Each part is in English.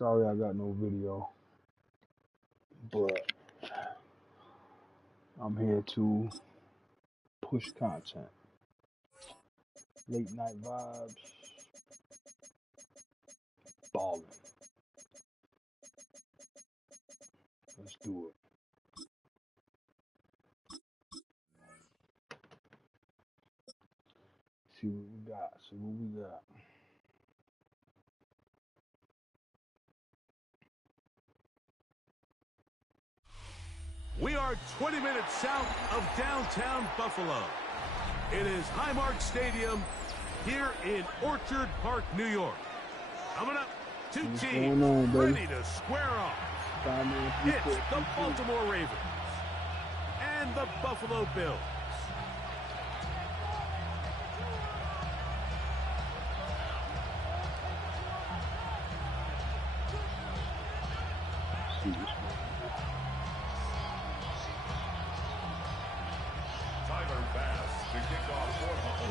Sorry I got no video, but I'm here to push content. Late night vibes, balling. Let's do it. See what we got. We are 20 minutes south of downtown Buffalo. It is Highmark Stadium here in Orchard Park, New York. Coming up, two teams ready to square off. It's the Baltimore Ravens and the Buffalo Bills.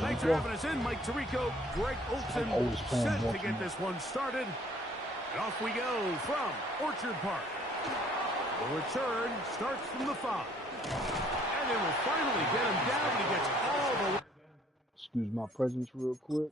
Thanks for having us in, Mike Tirico, Greg Olson, set to get this one started. And off we go from Orchard Park. The return starts from the 5. And they will finally get him down. He gets all the way. Excuse my presence real quick.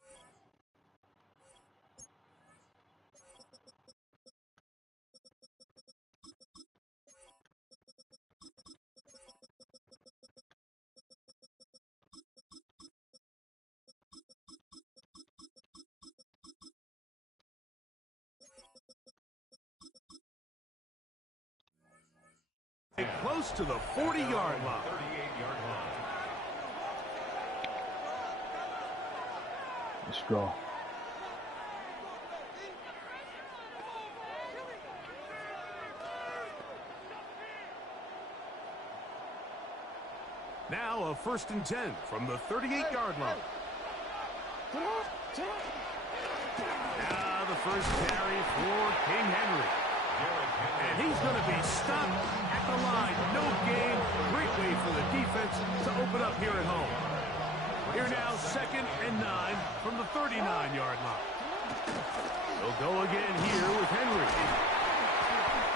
Close to the 40-yard line. 38-yard line. Let's go. Now a 1st and 10 from the 38-yard line. Now the first carry for King Henry. And he's going to be stopped at the line. No gain. Great way for the defense to open up here at home. Here now, 2nd and 9 from the 39-yard line. They'll go again here with Henry.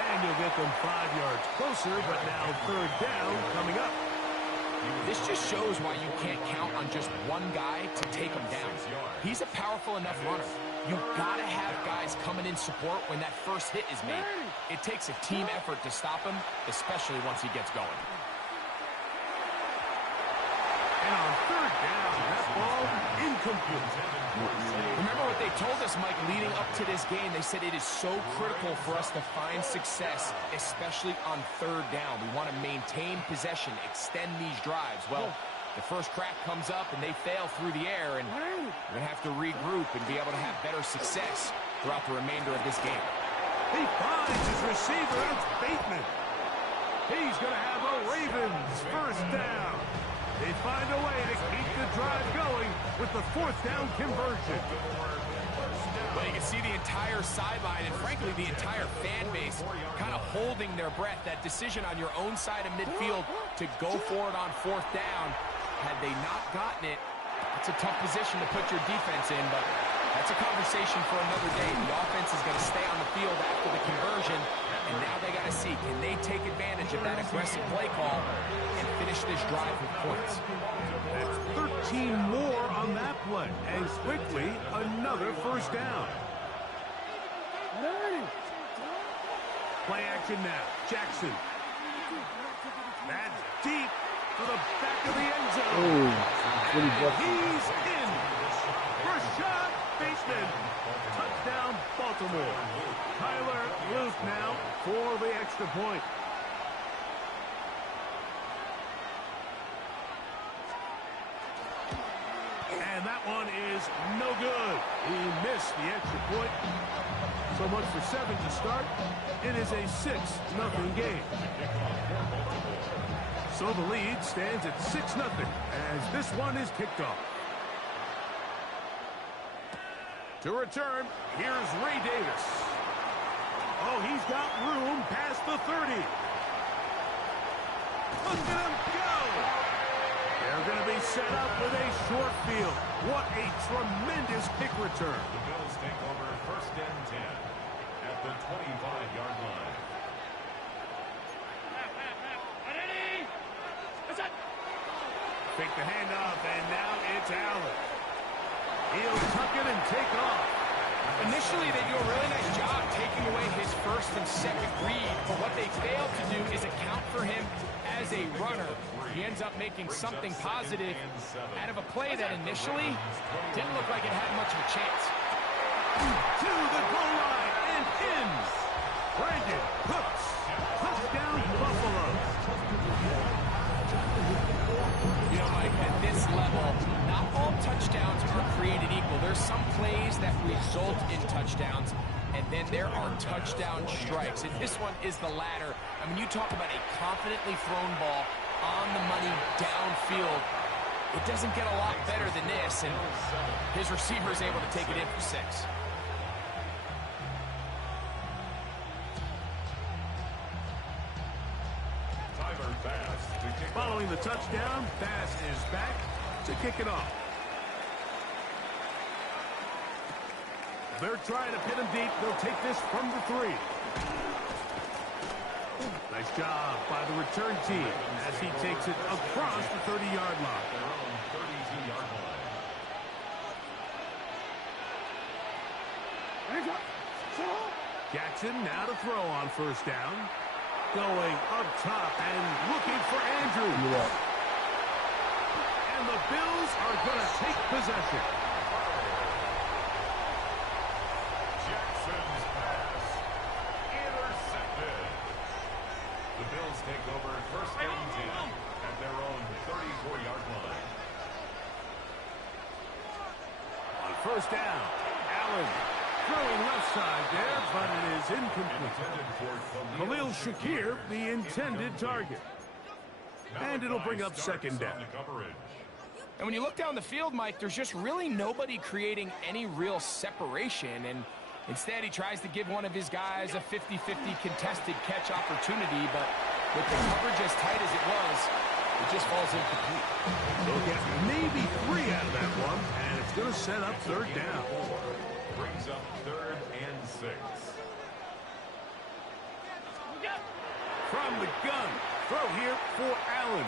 And you'll get them 5 yards closer, but now 3rd down coming up. This just shows why you can't count on just one guy to take him down. He's a powerful enough runner. You've got to have guys coming in support when that first hit is made. It takes a team effort to stop him, especially once he gets going. And on 3rd down, that ball incomplete. Remember what they told us, Mike, leading up to this game? They said it is so critical for us to find success, especially on 3rd down. We want to maintain possession, extend these drives. Well, the first crack comes up and they fail through the air, and we're going to have to regroup and be able to have better success throughout the remainder of this game. He finds his receiver. It's Bateman. He's going to have a Ravens 1st down. They find a way to keep the drive going with the 4th down conversion. Well, you can see the entire sideline and, frankly, the entire fan base kind of holding their breath. That decision on your own side of midfield to go for it on 4th down. Had they not gotten it, it's a tough position to put your defense in, but that's a conversation for another day. The offense is going to stay on the field after the conversion, and now they got to see, can they take advantage of that aggressive play call and finish this drive with points? That's 13 more on that play, and quickly another 1st down. Play action now. Jackson. That's deep to the back of the end zone. And he's in. Rashad Bateman. Touchdown, Baltimore. Tyler Luke now for the extra point. And that one is no good. He missed the extra point. So much for 7 to start. It is a 6-0 game. So the lead stands at 6-0 as this one is kicked off. To return, here's Ray Davis. Oh, he's got room past the 30. Look at him go! They're going to be set up with a short field. What a tremendous kick return. The Bills take over 1st and 10 at the 25-yard line. Fake the handoff, and now it's Allen. He'll tuck it and take off. Initially, they do a really nice job taking away his first and second read, but what they failed to do is account for him as a runner. He ends up making something positive out of a play that initially didn't look like it had much of a chance. To the goal line and in. Brandon Cooks. Touchdown, Buffalo. You know, Mike, at this level, not all touchdowns are created equal. There's some plays that result in touchdowns, and then there are touchdown strikes. And this one is the latter. I mean, you talk about a confidently thrown ball on the money downfield. It doesn't get a lot better than this, and his receiver is able to take it in for 6. Following the touchdown, Bass is back to kick it off. They're trying to pin him deep. They'll take this from the 3. Nice job by the return team as he takes it across the 30-yard line. Jackson now to throw on first down. Going up top and looking for Andrews. And the Bills are going to take possession. Jackson's pass intercepted. The Bills take over first and 10 at their own 34-yard line. On first down, Allen. Throwing left side there, but it is incomplete. Khalil Shakir, the intended target. And it'll bring up second down. And when you look down the field, Mike, there's just really nobody creating any real separation. And instead, he tries to give one of his guys a 50-50 contested catch opportunity. But with the coverage as tight as it was, it just falls incomplete. They'll get maybe 3 out of that one, and it's going to set up third down. Brings up 3rd and 6. From the gun, throw here for Allen.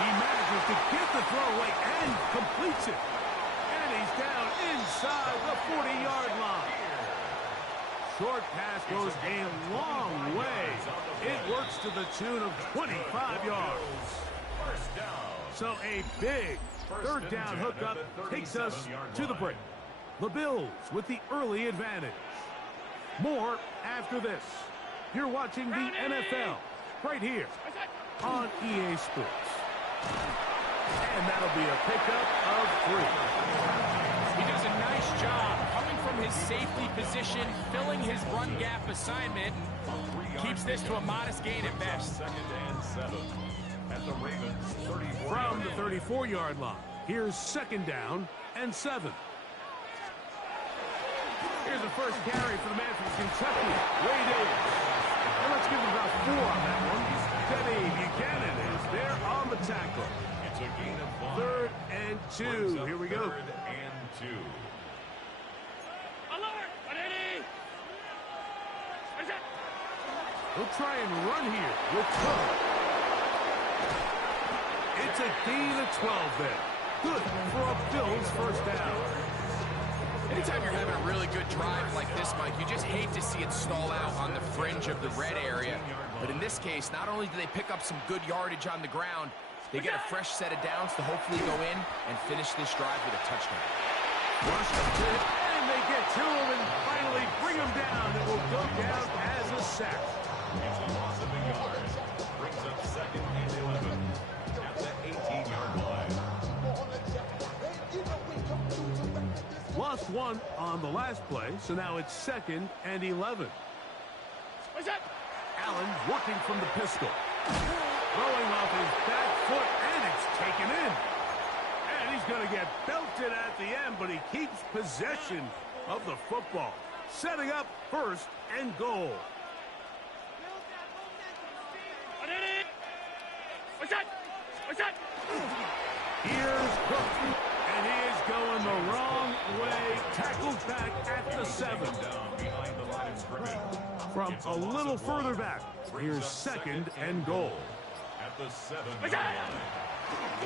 He manages to get the throw away and completes it. And he's down inside the 40-yard line. Short pass goes a long way. It works to the tune of 25 yards. So a big third down hookup takes us to the break. The Bills with the early advantage. More after this. You're watching the NFL right here on EA Sports. And that'll be a pickup of 3. He does a nice job coming from his safety position, filling his run gap assignment, and keeps this to a modest gain at best. Second and 7 at the Ravens 34. From the 34-yard line, here's second down and 7. Here's the first carry for the man from Kentucky, Wade Davis. And let's give him about 4 on that one. Teddy Buchanan is there on the tackle. It's a gain of 1. 3rd and 2. Here we go. 3rd and 2. He'll try and run here with Cook. It's a gain of 12 there. Good for a Bills first down. Anytime you're having a really good drive like this, Mike, you just hate to see it stall out on the fringe of the red area. But in this case, not only do they pick up some good yardage on the ground, they get a fresh set of downs to hopefully go in and finish this drive with a touchdown. Rush the pit, and they get to him and finally bring him down. It will go down as a sack. It's a loss of a yard. Brings up 2nd and 11 at the 18-yard line. Lost 1 on the last play, so now it's 2nd and 11. Allen working from the pistol. Throwing off his back foot, and it's taken in. And he's going to get belted at the end, but he keeps possession of the football. Setting up 1st and goal. Here's Cook, and he is going the wrong way. Tackled back at the 7. from a little further back. Here's second and goal. At the 7.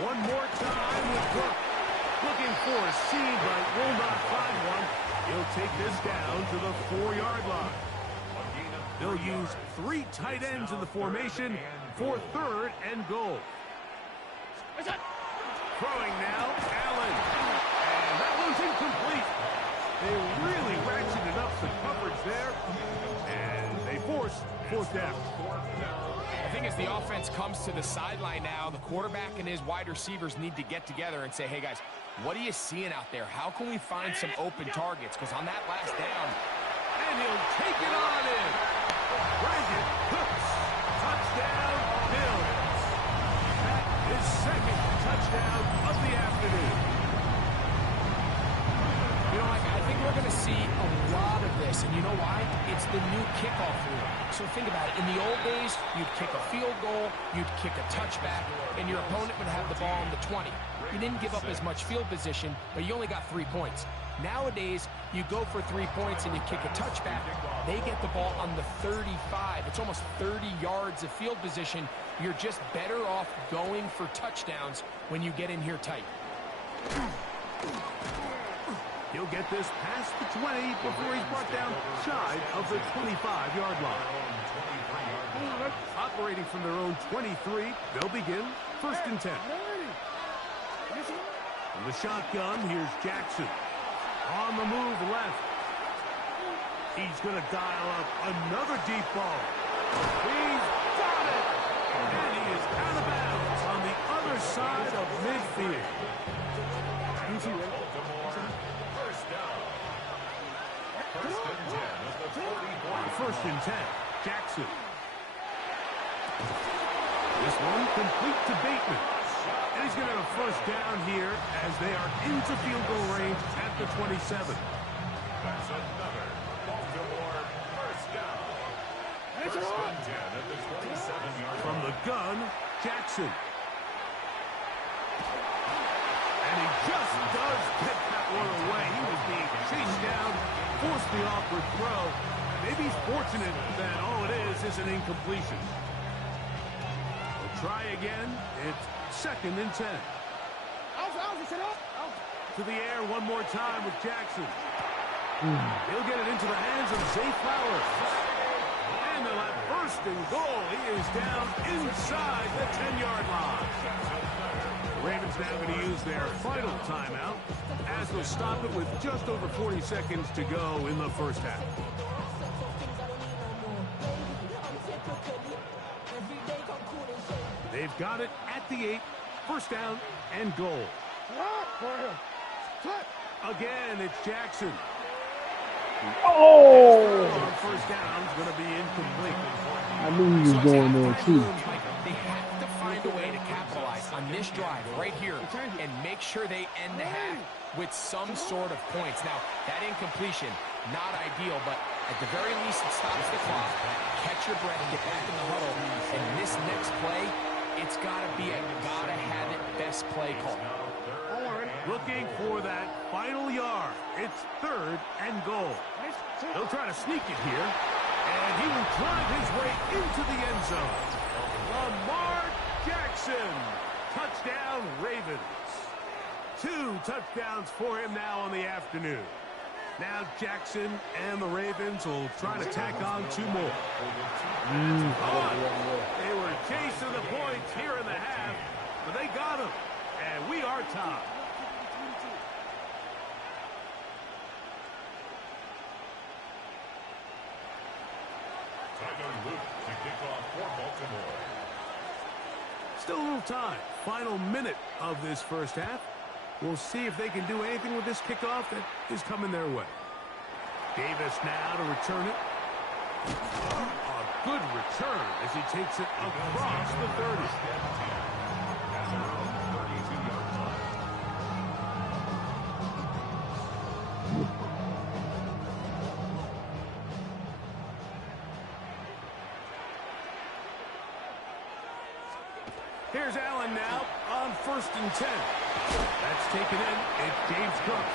One more time with Cook. Looking for a seed, but will not find one. He'll take this down to the 4-yard line. They'll use 3 tight ends in the formation for third and goal. Throwing now, Allen. And that one's incomplete. They really ratcheted up the coverage there. And they force fourth down. I think as the offense comes to the sideline now, the quarterback and his wide receivers need to get together and say, hey, guys, what are you seeing out there? How can we find some open targets? Because on that last down, and he'll take it on in. Brandon Cooks. Touchdown, Bills. That is second touchdown of the afternoon. you know, I think we're going to see a lot of this. And you know why? It's the new kickoff rule. So think about it. In the old days, you'd kick a field goal, you'd kick a touchback, and your opponent would have the ball on the 20. You didn't give up as much field position, but you only got 3 points. Nowadays, you go for 3 points and you kick a touchback. They get the ball on the 35. It's almost 30 yards of field position. You're just better off going for touchdowns when you get in here tight. He'll get this past the 20 before he's brought down shy of the 25-yard line. Operating from their own 23, they'll begin first and 10. From the shotgun, here's Jackson. On the move left. He's going to dial up another deep ball. He's got it! And he is out of bounds on the other side of midfield. First and 10, Jackson. This one complete to Bateman. And he's going to have a first down here as they are into field goal range at the 27. That's another Baltimore first down. First and 10 at the 27-yard line. From the gun, Jackson. And he just does get that one away. He was being chased down, forced the awkward throw. Maybe he's fortunate that all it is an incompletion. We'll try again. It's second and 10. To the air one more time with Jackson. He'll get it into the hands of Zay Flowers. And they'll have first and goal. He is down inside the 10-yard line. The Ravens now going to use their final timeout as they'll stop it with just over 40 seconds to go in the first half. They've got it at the 8. First down and goal. Again, it's Jackson. Oh! First down is going to be incomplete. I knew he was going there, too. They have to find a way to capitalize on this drive right here and make sure they end the half with some sort of points. Now, that incompletion, not ideal, but at the very least, it stops the clock. Catch your breath, get back in the huddle, and this next play, it's got to be a gotta-have-it best play call. Looking for that final yard. It's third and goal. He'll try to sneak it here, and he will drive his way into the end zone. Lamar Jackson. Touchdown, Ravens. 2 touchdowns for him now on the afternoon. Now Jackson and the Ravens will try to tack on 2 more. They were chasing the points here in the half, but they got them, and we are tied. Tyler Luke to kick off for Baltimore. Still a little time. Final minute of this first half. We'll see if they can do anything with this kickoff that is coming their way. Davis now to return it. A good return as he takes it across the 30. Here's Allen now on first and 10. That's taken in. It's James Cook.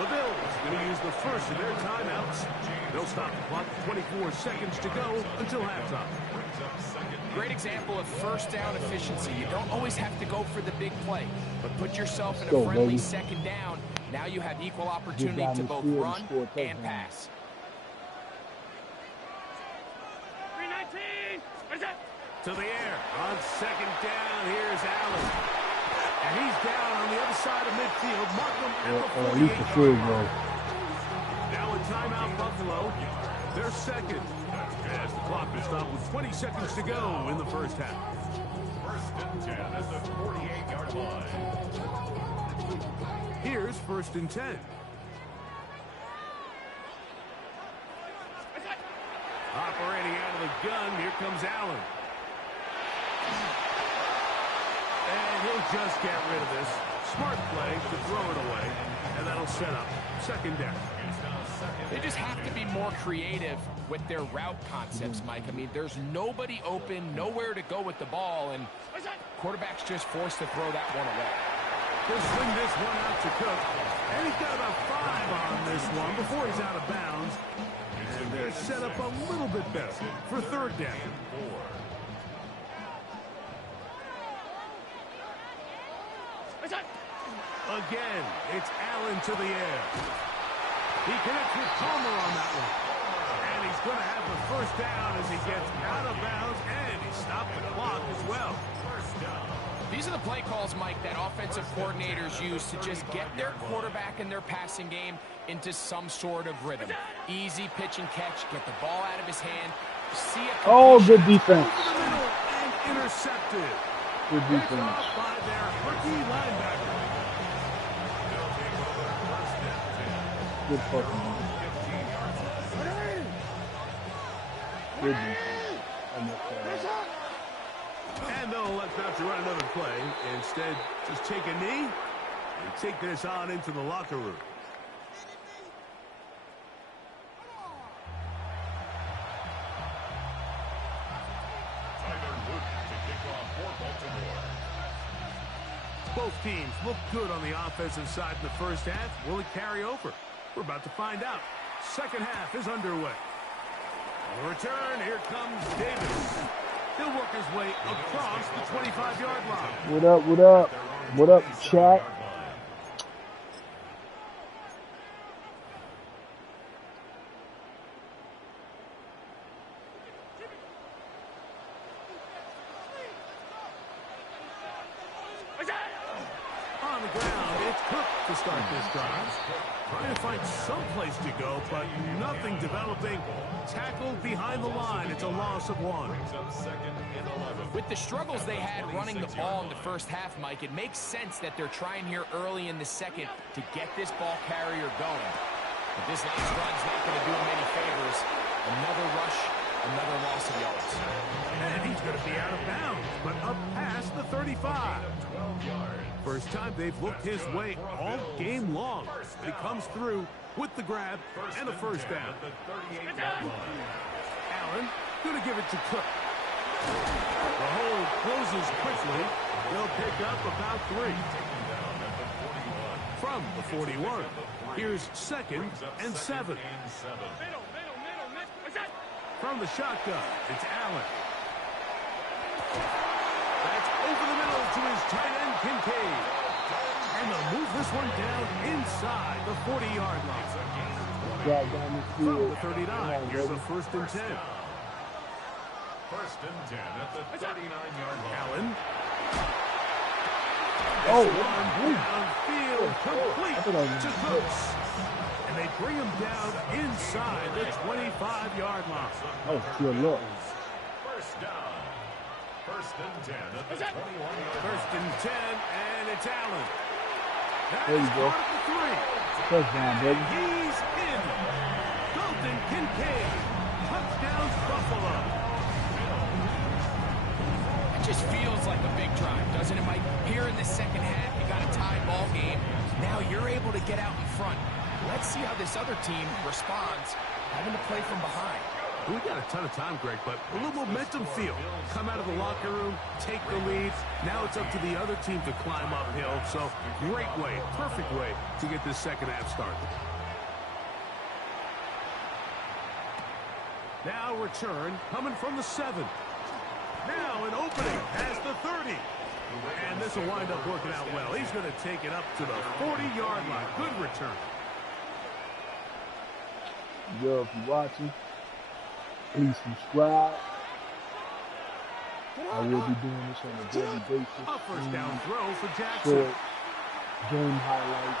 The Bills going to use the first of their timeouts. They'll stop the clock with 24 seconds to go until halftime. Great example of first down efficiency. You don't always have to go for the big play, but put yourself in a friendly second down. Now you have equal opportunity to both run and pass. 319. To the air. On second down, here's Allen. And he's down on the other side of midfield. Markham at the 48-yard line. Now a timeout, Buffalo. They're second. As the clock is stopped with 20 seconds to go in the first half. First and 10 at the 48-yard line. Here's first and 10. Operating out of the gun, here comes Allen. And he'll just get rid of this. Smart play to throw it away. And that'll set up second down. They just have to be more creative with their route concepts, Mike. I mean, there's nobody open, nowhere to go with the ball, and quarterback's just forced to throw that one away. He'll swing this one out to Cook. And he's got about 5 on this one before he's out of bounds. And they're set up a little bit better for third down. Again, it's Allen to the air. He connects with Palmer on that one. And he's going to have the first down as he gets out of bounds, and he stopped the clock as well. These are the play calls, Mike, that offensive coordinators use to just get their quarterback and their passing game into some sort of rhythm. Easy pitch and catch, get the ball out of his hand. See a good defense. Over the middle and intercepted. Good defense. Picked off by their rookie linebacker. Good fucking. Good defense. And they'll elect not to run another play. Instead, just take a knee and take this on into the locker room. Both teams look good on the offensive side in the first half. Will it carry over? We're about to find out. Second half is underway. On the return, here comes Davis. He'll work his way across the 25-yard line. What up, what up? What up, chat? On the ground, it's Cook to start this drive. Trying to find some place to go, but nothing developing. Tackled behind the line. It's a loss of 1. With the struggles they had running the ball in the first half, Mike, it makes sense that they're trying here early in the second to get this ball carrier going. But this last run's not going to do him any favors. Another rush, another loss of yards. And he's going to be out of bounds, but up past the 35. First time they've looked his way all game long. He comes through with the grab and a first down. Allen going to give it to Cook. The hold closes quickly. They'll pick up about 3. From the 41, here's second and 7. From the shotgun, it's Allen. That's over the middle to his tight end, Kincaid. And they'll move this one down inside the 40-yard line. From the 39, here's a first and 10. First and 10 at the 39-yard line. Allen. Oh, downfield, complete to Cooks. And they bring him down inside the 25-yard line. Oh, good look. First down. First and 10 at the 21-yard line. First and 10, and it's Allen. There you go. Touchdown, baby. He's in. Dalton Kincaid. Touchdowns, Buffalo. It just feels like a big drive, doesn't it, Mike? Here in the second half, you got a tie ball game. Now you're able to get out in front. Let's see how this other team responds, having to play from behind. We got a ton of time, Greg, but a little momentum feel. Come out of the locker room, take the lead. Now it's up to the other team to climb uphill. So great way, perfect way to get this second half started. Now return coming from the 7. Now an opening past the 30. And this will wind up working out well. He's going to take it up to the 40-yard line. Good return. Yo, if you're watching, please subscribe. I will be doing this on a daily basis. A first down throw for Jackson. Short game highlights,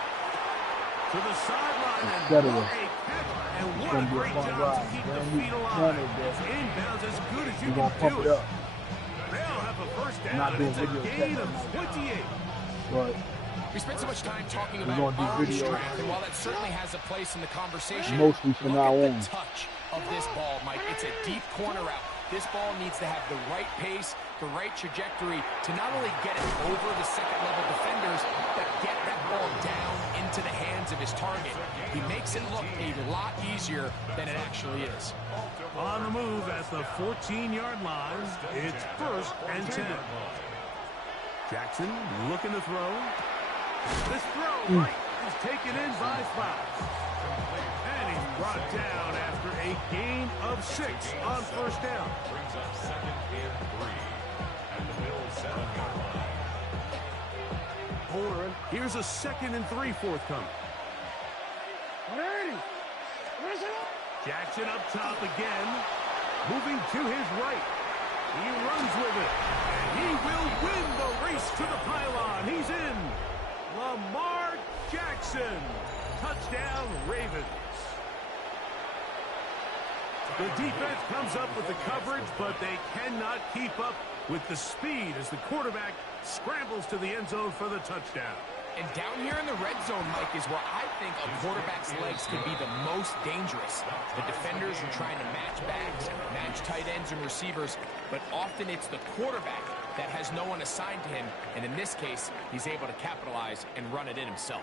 To the sideline and etc. what a catch. And what a great job to keep the feet alive. Inbounds as good as you We're going to pump can it do it. up. They'll have a first down, Not and doing it's a video gain chat of tonight. 28. But We spent so much time talking We're about gonna do arm video. strength, and while that certainly has a place in the conversation, mostly from look now at on. the touch of this ball, Mike. It's a deep corner route. This ball needs to have the right pace, the right trajectory to not only get it over the second-level defenders, but get that ball down into the hands of his target. He makes it look a lot easier than it actually is. On the move at the 14-yard line, it's 1st and 10. Jackson looking to throw. This throw right is taken in by Fox. And he's brought down after a gain of 6 on 1st down. Brings up 2nd and 3 at the Bills' 7-yard line. Here's a 2nd and 3 forthcoming. Jackson up top again. Moving to his right. He runs with it. And he will win the race to the pylon. He's in. Lamar Jackson. Touchdown, Ravens. The defense comes up with the coverage, but they cannot keep up with the speed as the quarterback scrambles to the end zone for the touchdown. And down here in the red zone, Mike, is where I think a quarterback's legs can be the most dangerous. The defenders are trying to match backs, match tight ends and receivers, but often it's the quarterback that has no one assigned to him, and in this case, he's able to capitalize and run it in himself.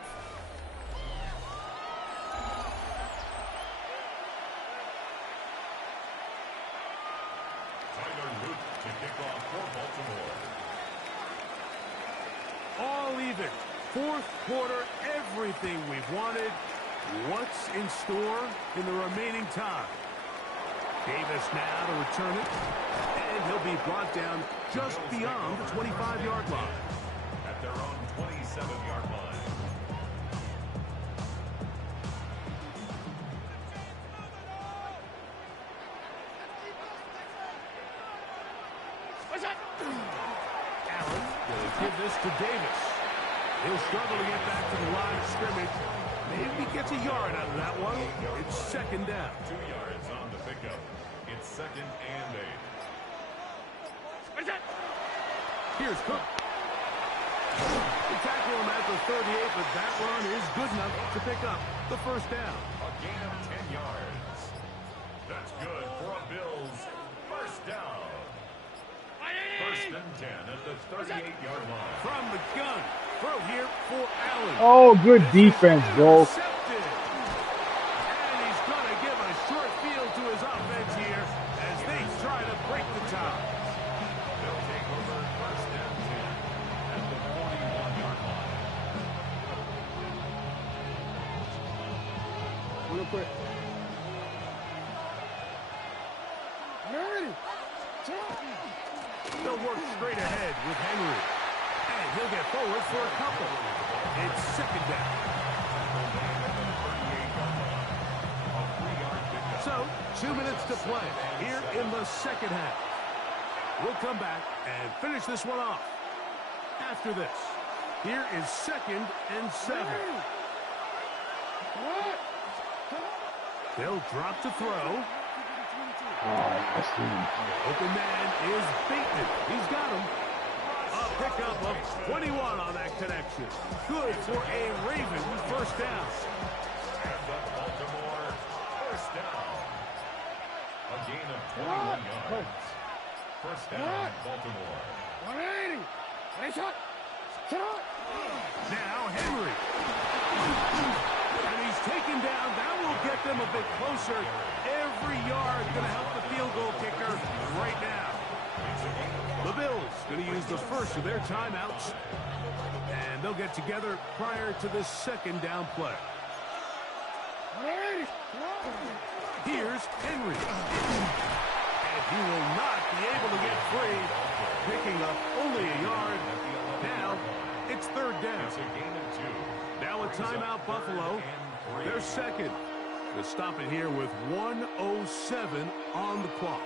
Tyler Luke to kick off for Baltimore. All even. 4th quarter, everything we've wanted. What's in store in the remaining time? Davis now to return it. And he'll be brought down just beyond the 25-yard line. At their own 27-yard line. Allen will give this to Davis. He'll struggle to get back to the line of scrimmage. Maybe he gets a yard out of that one. It's 2nd down. 2 yards on the pickup. It's 2nd and 8. Here's Cook. They tackle him at the 38, but that run is good enough to pick up the 1st down. A gain of 10 yards. That's good for a Bills 1st down. 1st and 10 at the 38-yard line. From the gun. Throw here for Allen. oh, good defense, bro. Intercepted. And he's going to give a short field to his offense here as they try to break the tie. They'll take over 1st and 10 at the 41-yard line. Real quick. They'll work straight ahead with Henry. And he'll get forward for a couple. It's 2nd down. So, 2 minutes to play here in the 2nd half. We'll come back and finish this one off. After this, here is 2nd and 7. They'll drop to throw. I see. Open man is Bateman. He's got him. A pickup of 21 on that connection. Good for a Raven 1st down. And the Baltimore 1st down. A gain of 21 yards. 1st down, Baltimore. Now Henry. And he's taken down. That will get them a bit closer. Every yard going to help goal kicker right now. The Bills going to use the first of their timeouts, and they'll get together prior to the second down play. Here's Henry. And he will not be able to get free, picking up only a yard. Now it's third down. Now a timeout, Buffalo. They're second. To stop it here with 1:07 on the clock.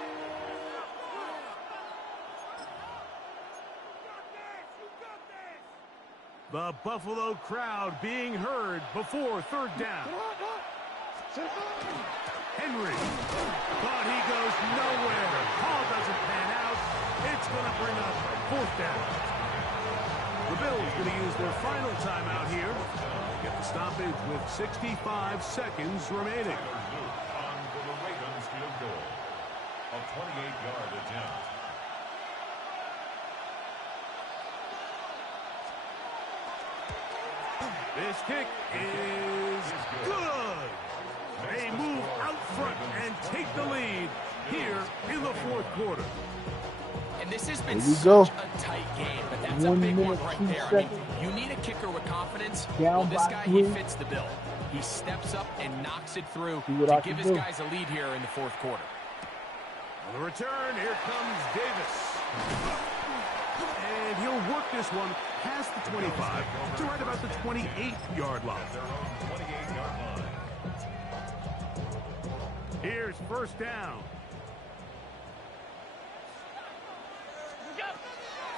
The Buffalo crowd being heard before third down. Henry. But he goes nowhere. Ball doesn't pan out. It's going to bring up fourth down. The Bills going to use their final timeout here. Get the stoppage with 65 seconds remaining. On for the Ravens field goal. A 28-yard attempt. This kick is good. They move out front and take the lead here in the fourth quarter. And this has been go. such a tight game, but that's a 1 big one minute, right 2 there. I seconds. mean, you need a kicker with confidence. Down Well, this by guy, 3. he fits the bill. He steps up and knocks it through See what to I give can his do. guys a lead here in the fourth quarter. On the return, here comes Davis. And he'll work this one past the 25 to right about the 28-yard line. Their own 28-yard line. Here's first down.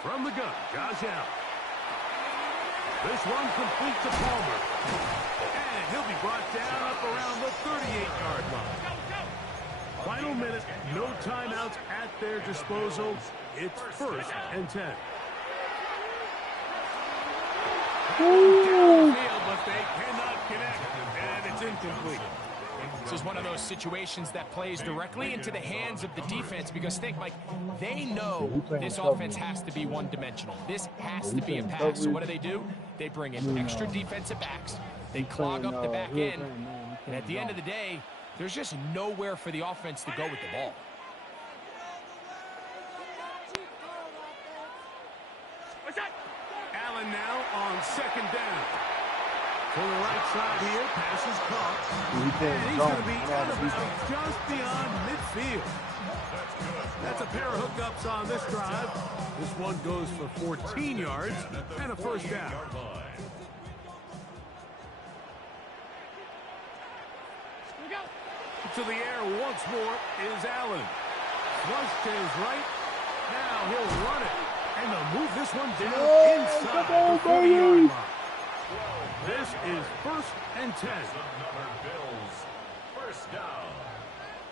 From the gun, Josh Allen. This one complete to Palmer. And he'll be brought down up around the 38-yard line. Final minute, no timeouts at their disposal. It's first and 10. Downfield, but they cannot connect, and it's incomplete. This is one of those situations that plays directly into the hands of the defense because think, Mike, they know this offense has to be one-dimensional. This has to be a pass. So what do? They bring in extra defensive backs. They clog up the back end. And at the end of the day, there's just nowhere for the offense to go with the ball. Allen now on second down. To the right side here, pass is caught. And he's going to be out of bounds just beyond midfield. That's a pair of hookups on this drive. This one goes for 14 yards and a first down. To the air once more is Allen. Flush to his right. Now he'll run it. And they'll move this one down inside the 40-yard line. This is first and 10. Another Bills. First down.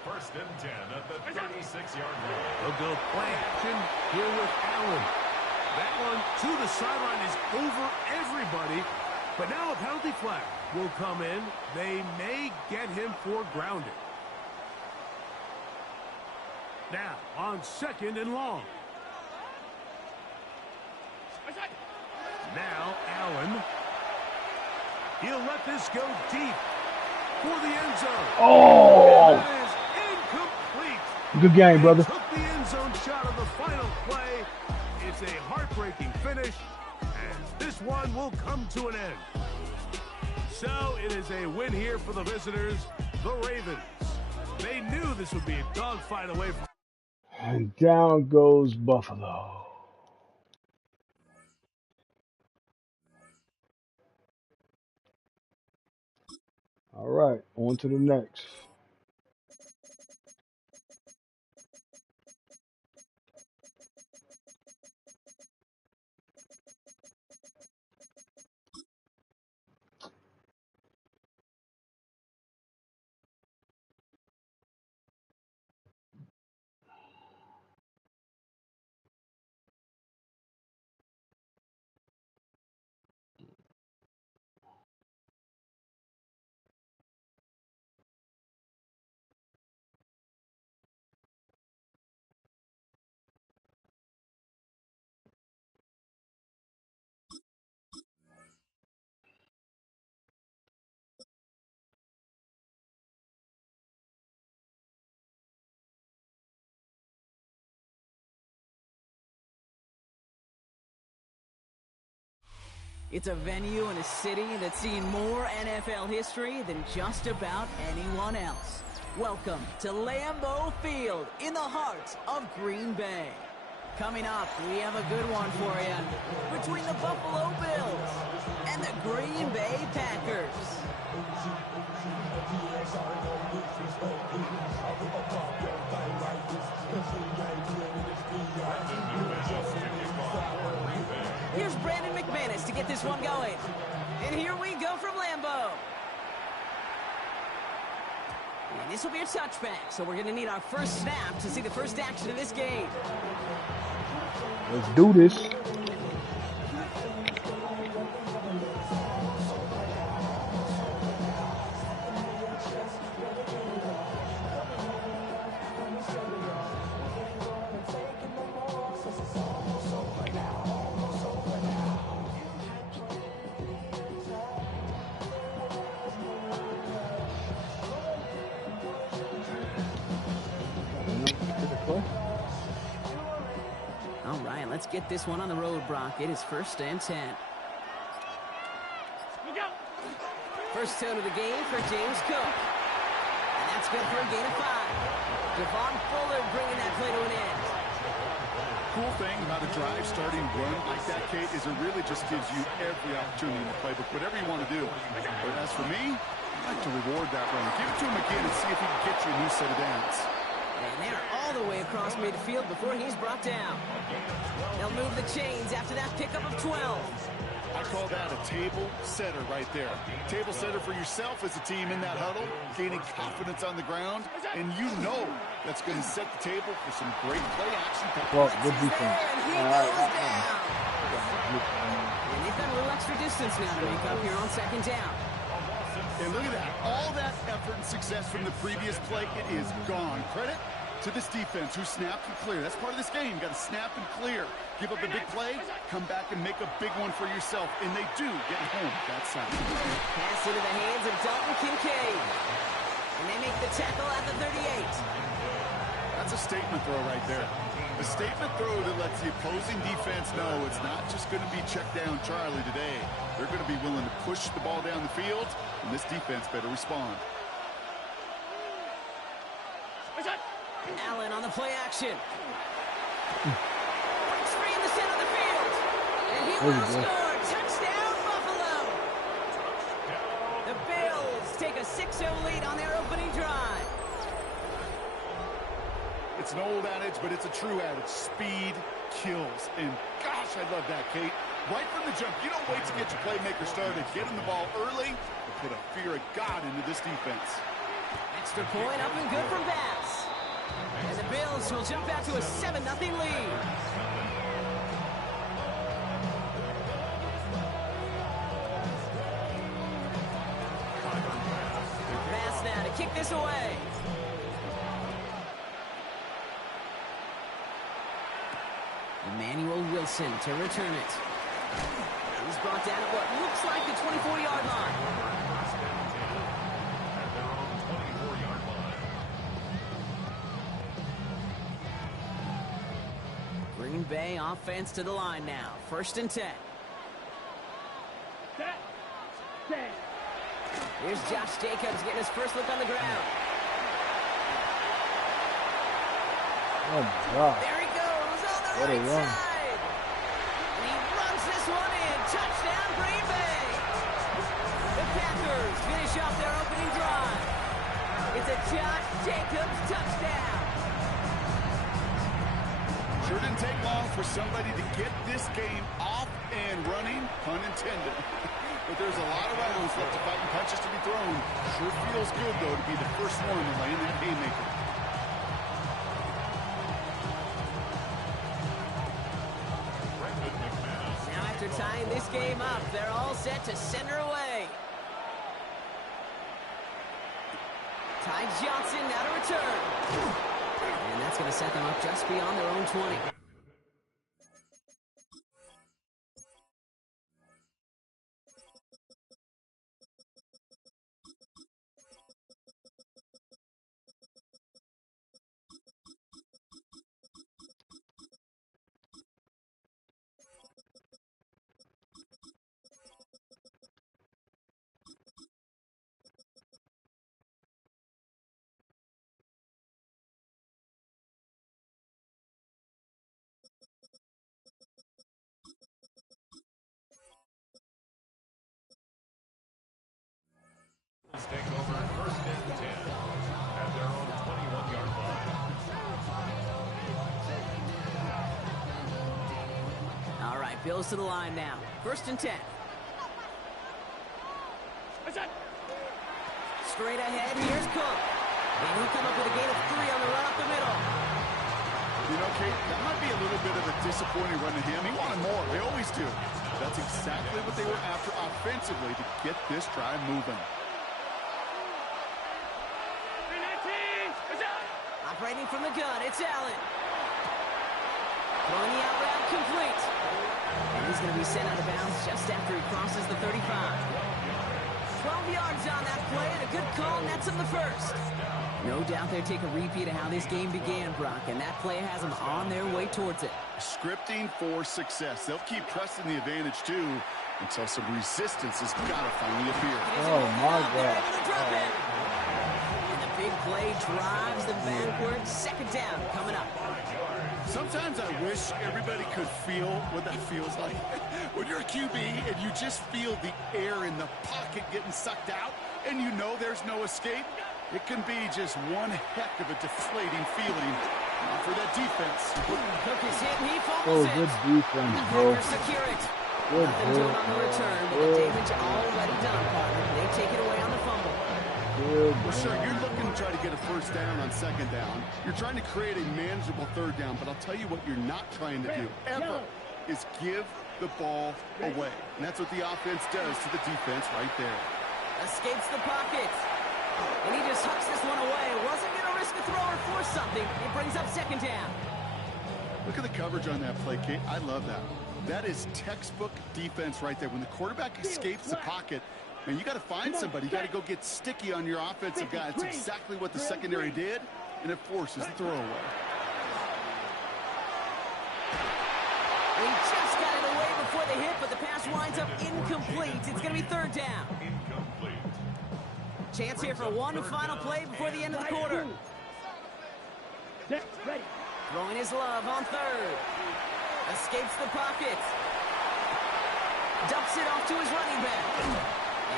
First and 10 at the 36-yard line. They'll go play action here with Allen. That one to the sideline is over everybody. But now a penalty flag will come in. They may get him for grounding. Now on second and long. Now Allen. He'll let this go deep for the end zone. Oh! That is incomplete. Good game, brother. Took the end zone shot of the final play. It's a heartbreaking finish, and this one will come to an end. So it is a win here for the visitors, the Ravens. They knew this would be a dogfight away from. And down goes Buffalo. All right, on to the next. It's a venue in a city that's seen more NFL history than just about anyone else. Welcome to Lambeau Field in the heart of Green Bay. Coming up, we have a good one for you between the Buffalo Bills and the Green Bay Packers. Here's Brandon McManus to get this one going. And here we go from Lambeau. And this will be a touchback, so we're going to need our first snap to see the first action of this game. Let's do this. All right, let's get this one on the road, Brock. It is 1st and 10. First tone of the game for James Cook. And that's good for a gain of 5. Devon Fuller bringing that play to an end. Cool thing about a drive starting run like that, Kate, is it really just gives you every opportunity in the playbook, whatever you want to do. But as for me, I like to reward that run. Give it to him again and see if he can get you a new set of downs. And they're all the way across midfield before he's brought down. They'll move the chains after that pickup of 12. I call that a table setter right there. Table setter for yourself as a team in that huddle, gaining confidence on the ground, and you know that's going to set the table for some great play action. Well, good defense. And he goes down. And they've got a little extra distance now to make up here on 2nd down. And look at that. All that effort and success from the previous play, it is gone. Credit to this defense who snapped and cleared. That's part of this game. You got to snap and clear. Give up a big play, come back and make a big one for yourself. And they do get home that side. Pass into the hands of Dalton Kincaid. And they make the tackle at the 38. That's a statement throw right there. A statement throw that lets the opposing defense know it's not just going to be check down Charlie today. They're going to be willing to push the ball down the field, and this defense better respond. Allen on the play action. Breaks free in the center of the field. And he will score. Touchdown, Buffalo. The Bills take a 6-0 lead on their opening drive. It's an old adage, but it's a true adage. Speed kills. And gosh, I love that, Kate. Right from the jump, you don't wait to get your playmaker started. Get him the ball early and put a fear of God into this defense. Extra point up and good from Bass. And the Bills will jump out to a 7-0 lead. Bass now to kick this away. Emmanuel Wilson to return it. He's brought down at what looks like the 24-yard line. Green Bay offense to the line now. 1st and 10. Here's Josh Jacobs getting his first look on the ground. Oh my God. There he goes on the What a right run. side. And he runs this one in. Touchdown, Green Bay. The Packers finish off their opening drive. It's a Josh Jacobs touchdown. Sure didn't take long for somebody to get this game off and running, pun intended. But there's a lot of rounds left to fight and punches to be thrown. Sure feels good, though, to be the first one to land that haymaker. Now after tying this game up, they're all set to send her away. Ty Johnson now to return. And that's going to set them up just beyond their own 20. Bills to the line now. 1st and 10. Straight ahead, here's Cook. And he'll come up with a gain of 3 on the run up the middle. You know, Kate, that might be a little bit of a disappointing run to him. He wanted more. They always do. That's exactly what they were after offensively to get this drive moving. Operating from the gun, it's Allen. Throwing the out route complete. And he's going to be sent out of bounds just after he crosses the 35. 12 yards on that play, and a good call nets him the first. No doubt they'll take a repeat of how this game began, Brock, and that play has them on their way towards it. Scripting for success. They'll keep pressing the advantage, too, until some resistance has got to finally appear. Oh, my God. And the big play drives them backwards. 2nd down coming up. Sometimes I wish everybody could feel what that feels like. When you're a QB and you just feel the air in the pocket getting sucked out and you know there's no escape, it can be just one heck of a deflating feeling for that defense. Cook is hit and he Oh, fumbles it. good defense, The bro. Packers secure it. Good Nothing doing on the return, but the damage already done, partner. They take it away on the fumble. Good. Well, sure, you're looking to try to get a 1st down on 2nd down. You're trying to create a manageable 3rd down, but I'll tell you what you're not trying to do, ever, is give the ball away. And that's what the offense does to the defense right there. Escapes the pocket. And he just hucks this one away. Wasn't going to risk a throw or force something. It brings up 2nd down. Look at the coverage on that play, Kate. I love that. That is textbook defense right there. When the quarterback escapes the pocket, man, you got to find somebody. You got to go get sticky on your offensive guy. That's exactly what the secondary did, and it forces the throwaway. He just got it away before the hit, but the pass winds up incomplete. It's going to be 3rd down. Chance here for one final play before the end of the quarter. Throwing his love on 3rd. Escapes the pocket. Dumps it off to his running back.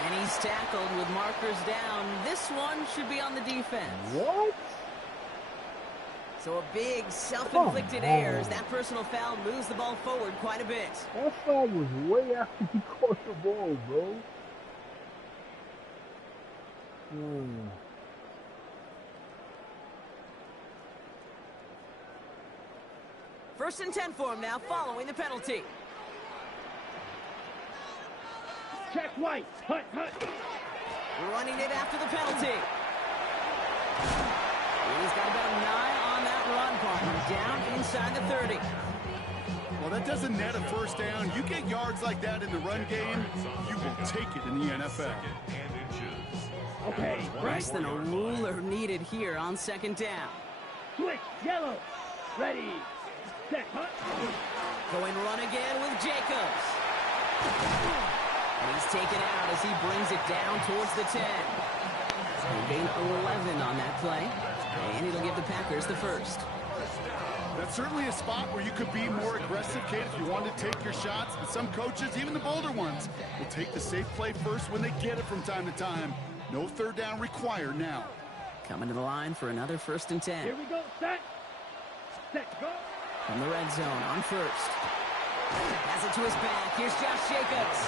And he's tackled with markers down. This one should be on the defense. What? So a big self-inflicted error as that personal foul moves the ball forward quite a bit. That foul was way after he caught the ball, bro. First and 10 for him now, following the penalty. Check White. Hut. Running it after the penalty. He's got about 9 on that run, partner. Down inside the 30. Well, that doesn't net a 1st down. You get yards like that in the run game, you will take it in the NFL. Okay. Less than a ruler needed here on 2nd down. Switch. Yellow. Ready. Set. Hut. Going run again with Jacobs. And he's taken out as he brings it down towards the 10. Gain 11 on that play. And it'll give the Packers the 1st. That's certainly a spot where you could be more aggressive, Kate, if you want to take your shots. But some coaches, even the bolder ones, will take the safe play first when they get it from time to time. No 3rd down required now. Coming to the line for another 1st and 10. Here we go. Set. Go. From the red zone on 1st. Has it to his back. Here's Josh Jacobs.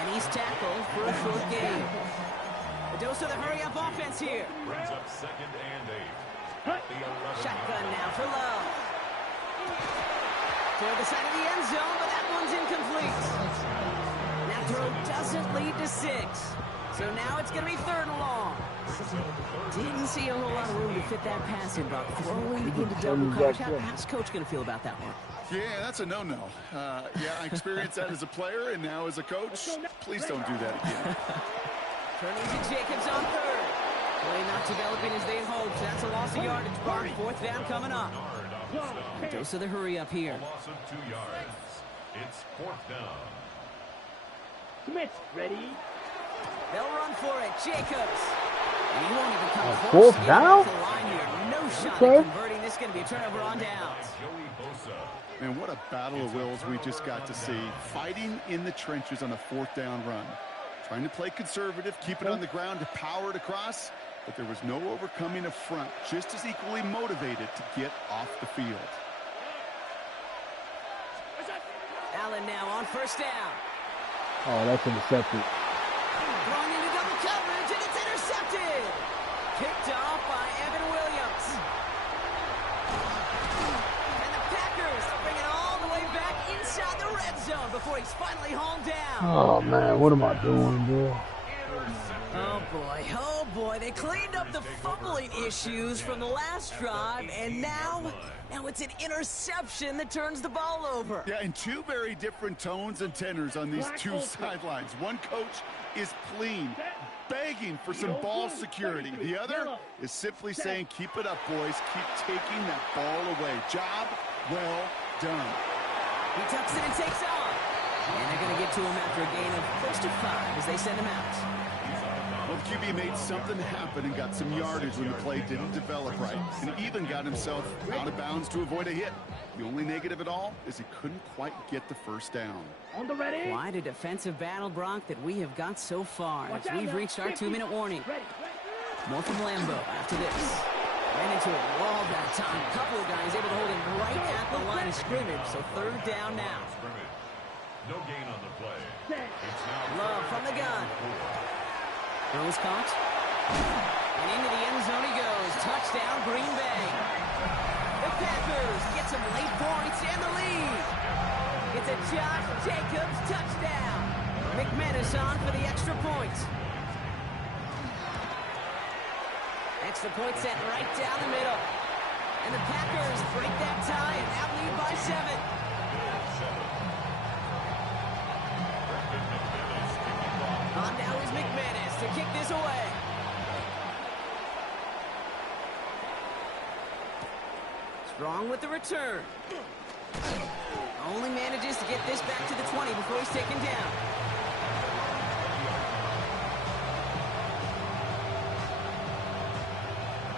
And he's tackled for a short gain. A dose of the hurry-up offense here. Brings up 2nd and 8. Shotgun now for Love. Toward the side of the end zone, but that one's incomplete. That throw doesn't lead to 6. So now it's going to be 3rd and long. Didn't see a whole lot of room to fit that pass in, but throwing into double coverage. How's Coach going to feel about that one? Yeah, that's a no-no. Yeah, I experienced that as a player and now as a coach. Please don't do that again. Turning to Jacobs on 3rd. Play not developing as they had hoped. That's a loss of yardage. Brock, 4th down coming up. A dose of the hurry up here. Loss of 2 yards. It's 4th down. Smith. Ready. They'll run for it. Jacobs. And he won't even come close. 4th down? The line here. No shot Okay. at converting. This is going to be a turnover on downs. Man, what a battle of wills we just got to see. Fighting in the trenches on a 4th down run. Trying to play conservative, keep it on the ground to power it across, but there was no overcoming a front, just as equally motivated to get off the field. Allen now on first down. Oh, that's intercepted. Thrown into double coverage, and it's intercepted. Picked off by Evan Williams. And the Packers bring it all the way back inside the red zone before he's finally hauled down. Oh, man, what am I doing, bro? Oh boy, they cleaned up the fumbling issues from the last drive, and now it's an interception that turns the ball over. Yeah, and two very different tones and tenors on these two sidelines. One coach is pleading, begging for some ball security. The other is simply saying, keep it up, boys. Keep taking that ball away. Job well done. He tucks it and takes off. And they're going to get to him after a gain of close to 5 as they send him out. Well, the QB made something happen and got some yardage when the play didn't develop right. And even got himself out of bounds to avoid a hit. The only negative at all is he couldn't quite get the first down. On the ready. Quite a defensive battle, Brock, that we have got so far as we've reached our 2-minute warning. More from Lambeau after this. Ran into a wall that time. A couple of guys able to hold him right at the line of scrimmage. So third down now. No gain on the play. Love from the gun. Throws caught. And into the end zone he goes. Touchdown, Green Bay. The Packers get some late points and the lead. It's a Josh Jacobs touchdown. McManus on for the extra point. Extra point sent right down the middle. And the Packers break that tie and now lead by 7. On now is McManus to kick this away. Strong with the return. Only manages to get this back to the 20 before he's taken down.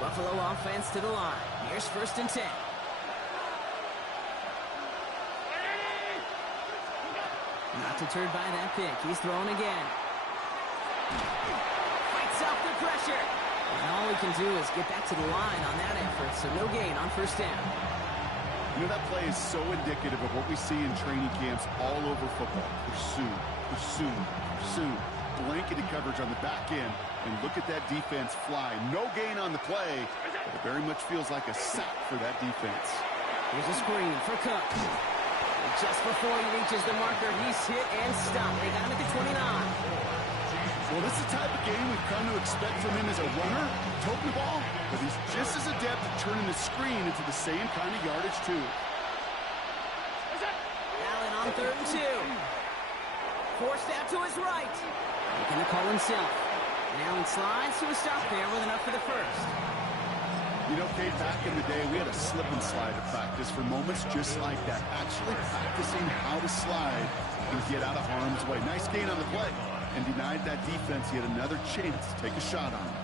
Buffalo offense to the line. Here's 1st and 10. Not deterred by that pick. He's thrown again. Fights off the pressure. And all we can do is get back to the line on that effort, so no gain on 1st down. You know, that play is so indicative of what we see in training camps all over football. Pursue, pursue, pursue. Blanketed coverage on the back end. And look at that defense fly. No gain on the play, but it very much feels like a sack for that defense. Here's a screen for Cook. Just before he reaches the marker, he's hit and stopped. They got him at the 29. Well, this is the type of game we've come to expect from him as a runner, toting the ball, but he's just as adept at turning the screen into the same kind of yardage, too. Allen on 3rd and 2. Forced out to his right. Making the call himself. And Allen slides to a stop there with enough for the 1st. You know, Kate, back in the day, we had a slip and slide at practice for moments just like that. Actually practicing how to slide and get out of harm's way. Nice gain on the play. And denied that defense yet another chance to take a shot on him.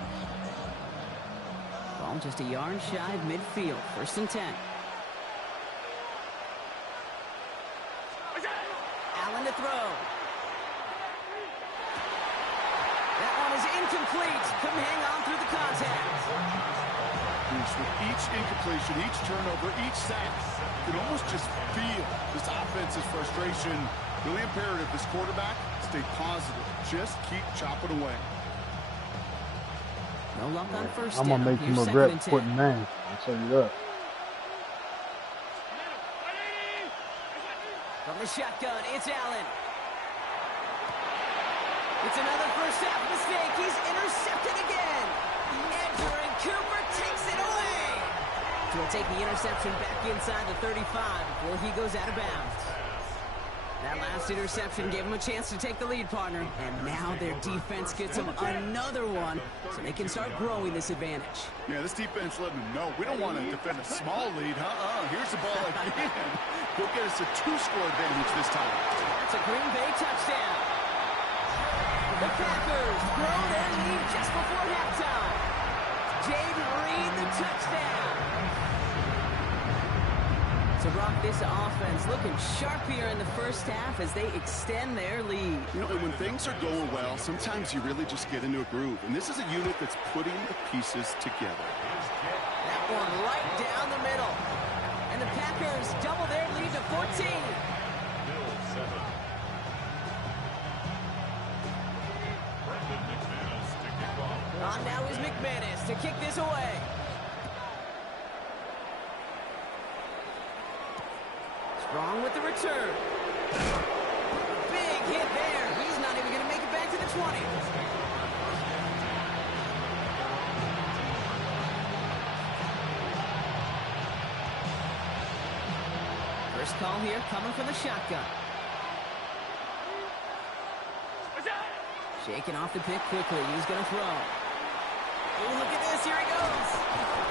Ball just a yard shy of midfield. 1st and 10. Allen to throw. That one is incomplete. Couldn't hang on through the contact. With each incompletion, each turnover, each sack, you can almost just feel this offense's frustration. Really imperative, this quarterback, stay positive. Just keep chopping away. No luck on 1st down. I'm going to make him regret putting man. I'll tell you that. From the shotgun, it's Allen. It's another first half mistake. He's intercepted again. Andrew Cooper takes it away. So he'll take the interception back inside the 35 before he goes out of bounds. That last interception gave him a chance to take the lead, partner. And now their defense gets them another one so they can start growing this advantage. Yeah, this defense letting them know we don't want to defend a small lead. Here's the ball again. Go get us a 2-score advantage this time. That's a Green Bay touchdown. The Packers grow their lead just before halftime. Jaden Reed, the touchdown. So, Brock, this offense looking sharp here in the first half as they extend their lead. You know, and when things are going well, sometimes you really just get into a groove. And this is a unit that's putting the pieces together. That one right down the middle. And the Packers double their lead to 14. Bills 7. Brendan McManus to kick off. On now is McManus to kick this away. Strong with the return. Big hit there. He's not even going to make it back to the 20. First call here coming from the shotgun. Shaking off the pick quickly. He's going to throw. Oh, look at this. Here he goes.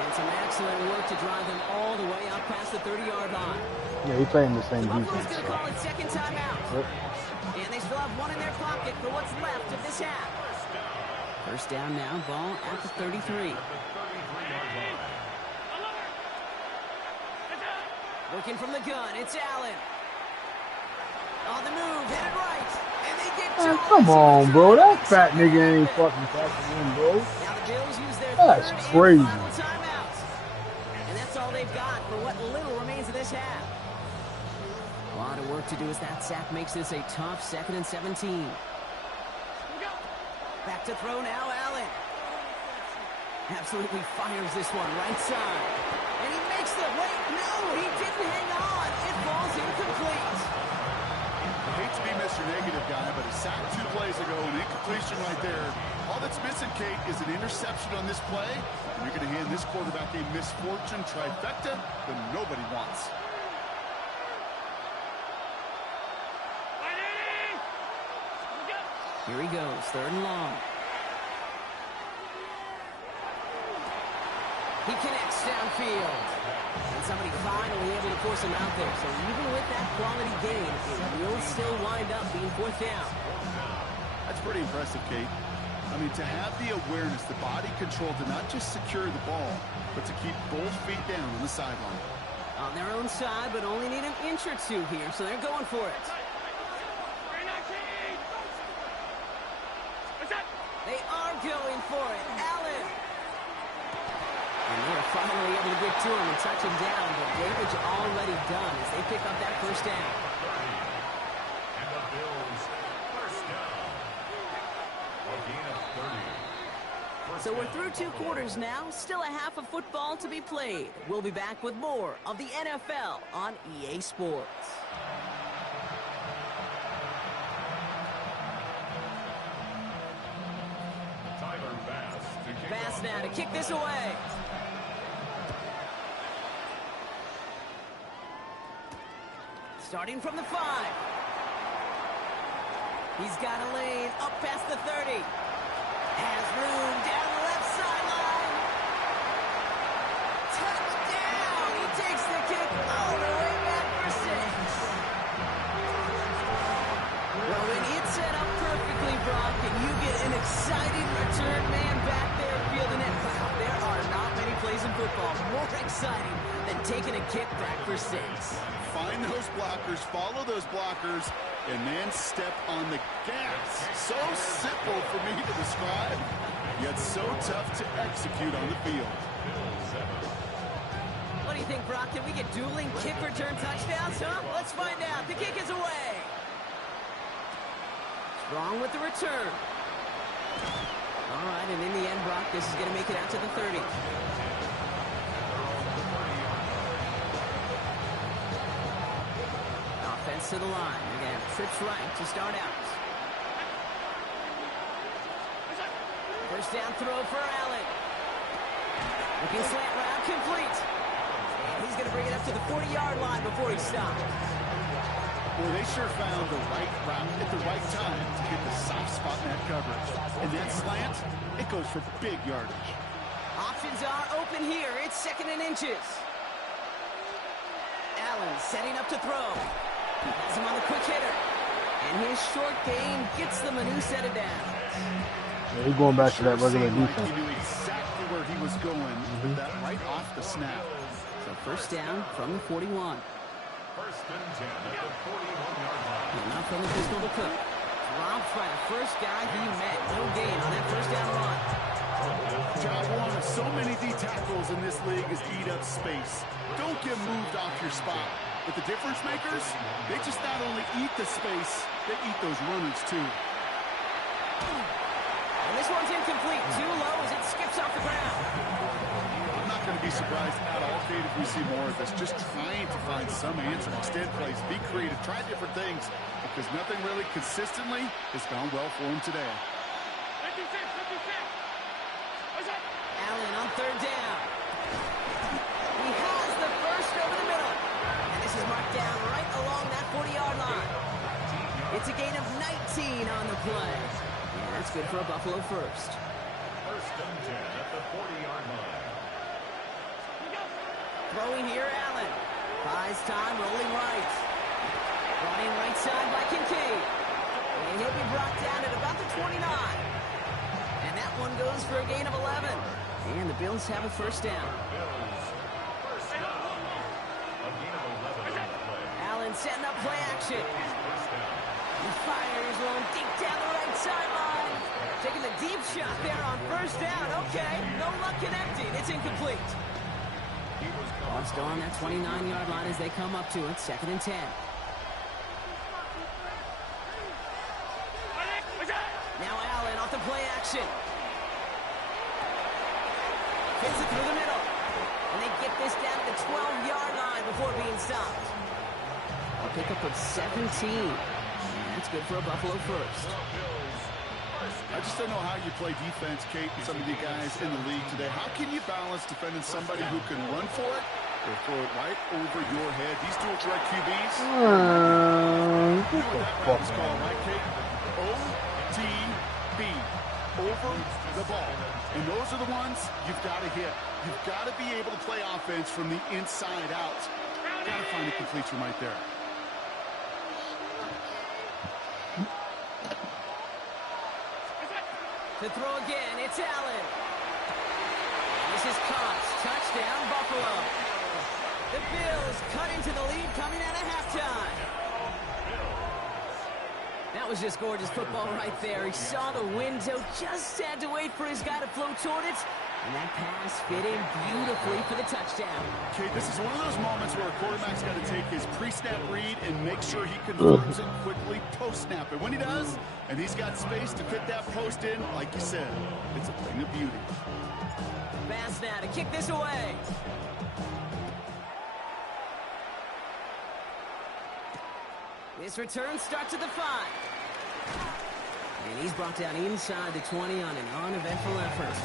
And some excellent work to drive them all the way up past the 30-yard line. Yeah, he's playing the same Buffalo's defense. going to call it second timeout. Yep. And they still have one in their pocket for what's left of this half. First down now, ball at the 33. Looking from the gun, it's Allen. On the move, hit it right. And they get Man, come on, bro. That fat nigga ain't fucking catching him, bro. Now the Bills use their That's third crazy. and final timeout. And that's all they've got for what little remains of this half. A lot of work to do as that sack makes this a tough 2nd and 17. Back to throw now, Allen. Absolutely fires this one right side. And he makes the wait. No, he didn't hang on. It falls incomplete. I hate to be Mr. Negative guy, but a sack 2 plays ago, an incompletion right there. All that's missing, Kate, is an interception on this play. And you're going to hand this quarterback a misfortune trifecta that nobody wants. Here he goes, 3rd and long. He connects downfield. And somebody finally able to force him out there. So even with that quality gain, it will still wind up being 4th down. That's pretty impressive, Kate. I mean, to have the awareness, the body control to not just secure the ball, but to keep both feet down on the sideline. On their own side, but only need an inch or two here, so they're going for it. They are going for it. Allen. And they're finally able to get to him and touch him down, but damage already done as they pick up that first down. And the Bills first down. A gain of 30. So we're through 2 quarters now. Still a half of football to be played. We'll be back with more of the NFL on EA Sports. Bass now to kick this away. Starting from the 5. He's got a lane up past the 30. Has room down the left sideline. Touchdown! He takes the kick all the way back for 6. Well, when it's set up perfectly, Brock, and you get an exciting return man back there fielding it, wow, there are not many plays in football more exciting than taking a kick back for 6. Find those blockers, follow those blockers, and then step on the gas. So simple for me to describe, yet so tough to execute on the field. What do you think, Brock? Can we get dueling kick return touchdowns, huh? Let's find out. The kick is away. Strong with the return. All right, and in the end, Brock, this is going to make it out to the 30. Offense to the line. Again, trips right to start out. First down throw for Allen. Looking slant route, complete. And he's going to bring it up to the 40-yard line before he stops. Well, they sure found the right route at the right time to get the soft spot in that coverage. And that slant, it goes for big yardage. Options are open here. It's 2nd and inches. Allen setting up to throw. He has him on the quick hitter. And his short game gets them a new set of downs. Yeah, he's going back to that regular Like defense. he knew exactly where he was going with that right off the snap. So first down from the 41. First and 10 at the 41-yard line. And not from the pistol to Cook. Dropped by the first guy he met. No gain on that first down run. Job one of so many D tackles in this league is eat up space. Don't get moved off your spot. But the difference makers, they just not only eat the space, they eat those runners too. And this one's incomplete. Too low as it skips off the ground. I'm not going to be surprised at all, Kate, if we see more of this. Just trying to find some answer. Extend plays, be creative, try different things, because nothing really consistently has gone well for him today. Allen on third down. He has the first over the middle. And this is marked down right along that 40-yard line. It's a gain of 19 on the play. And that's good for a Buffalo first. First and 10 at the 40-yard line. Throwing here, Allen. Buys time, rolling right. Brought in right side by Kincaid. And he'll be brought down at about the 29. And that one goes for a gain of 11. And the Bills have a first down. First down. A gain of 11 on the play. Allen setting up play action. First down. He fires one deep down the right sideline. Taking the deep shot there on first down. Okay, no luck connecting. It's incomplete. Ball still on that 29-yard line as they come up to it. Second and 10. Now Allen off the play action. Hits it through the middle. And they get this down to the 12-yard line before being stopped. A pickup of 17. That's good for a Buffalo first. I just don't know how you play defense, Kate, and some of the guys in the league today. How can you balance defending somebody who can run for it or throw it right over your head? These dual threat QBs. You know what that route is called, right, Kate? OTB. Over the ball. And those are the ones you've got to hit. You've got to be able to play offense from the inside out. Got to find a completion right there. To throw again, it's Allen. This is caught. Touchdown, Buffalo. The Bills cut into the lead coming out of halftime. That was just gorgeous football right there. He saw the window, just had to wait for his guy to flow toward it. And that pass fit in beautifully for the touchdown. Okay, this is one of those moments where a quarterback's got to take his pre-snap read and make sure he converts it quickly post-snap. And when he does, and he's got space to fit that post in, like you said, it's a thing of beauty. Pass now to kick this away. This return starts at the 5. And he's brought down inside the 20 on an uneventful effort.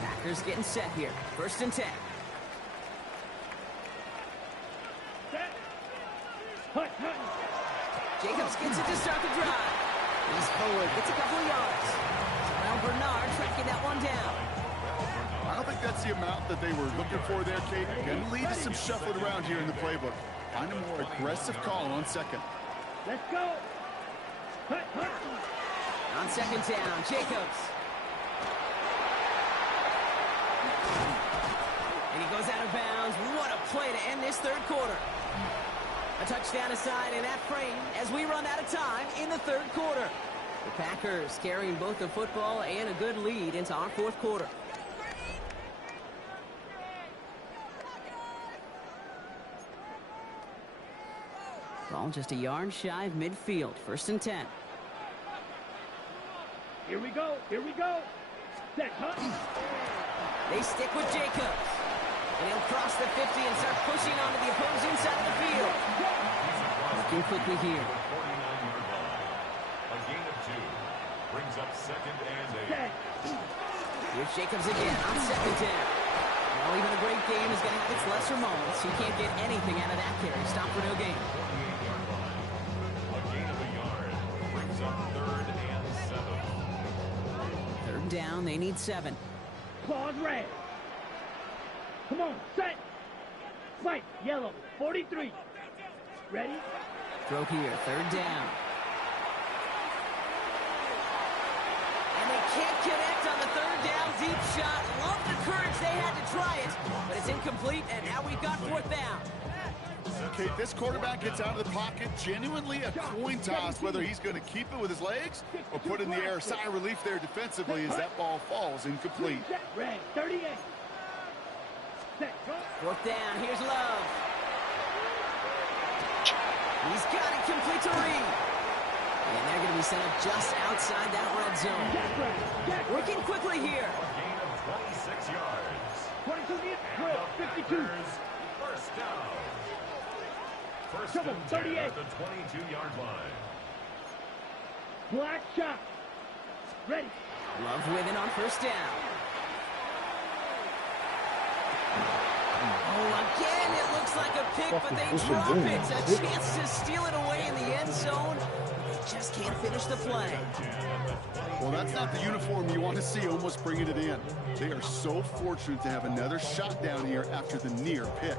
Packers getting set here. First and 10. Jacobs gets it to start the drive. He's forward, gets a couple of yards. Well, Bernard tracking that one down. I don't think that's the amount that they were looking for there, Kate. Going to lead to some shuffling around here in the playbook. Find a more aggressive call on second. Let's go. On second down, Jacobs. And he goes out of bounds. What a play to end this third quarter. A touchdown aside in that frame as we run out of time in the third quarter. The Packers carrying both the football and a good lead into our fourth quarter. Ball just a yard shy of midfield. First and 10. Here we go. Here we go. Set, huh? They stick with Jacobs. And he'll cross the 50 and start pushing onto the opposing side of the field. Looking quickly here. A gain of 2. Brings up second and 8. Here's Jacobs again on second down. Well, even a great game is going to have its lesser moments. You can't get anything out of that carry. Stop for no gain. A gain of a yard. Brings up third and 7. Third down, they need 7. Claws red. Come on, set. Fight, yellow, 43. Ready? Throw here, third down. And they can't connect on the third down deep shot. Love the courage they had to try it, but it's incomplete, and now we've got fourth down. Okay, this quarterback gets out of the pocket, genuinely a coin toss, whether he's going to keep it with his legs or put in the air. Sigh of relief there defensively as that ball falls incomplete. Red, 38. Fourth down, here's Love. He's got it complete to Reed. And they're going to be set up just outside that red zone. Working quickly here. Gain of 26 yards. 52. First down. First and 10 at the 22-yard line. Black shot. Ready. Love with it on first down. Oh, again, it looks like a pick, but they drop it. A chance to steal it away in the end zone. They just can't finish the play. Well, that's not the uniform you want to see almost bringing it in. They are so fortunate to have another shot down here after the near pick.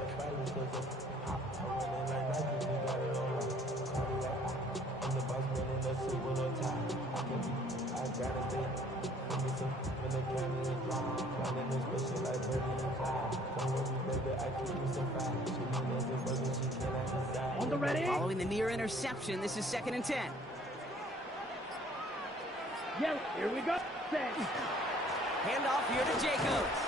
On the ready. Following the near interception, this is 2nd and 10. Yeah, here we go. Handoff here to Jacobs.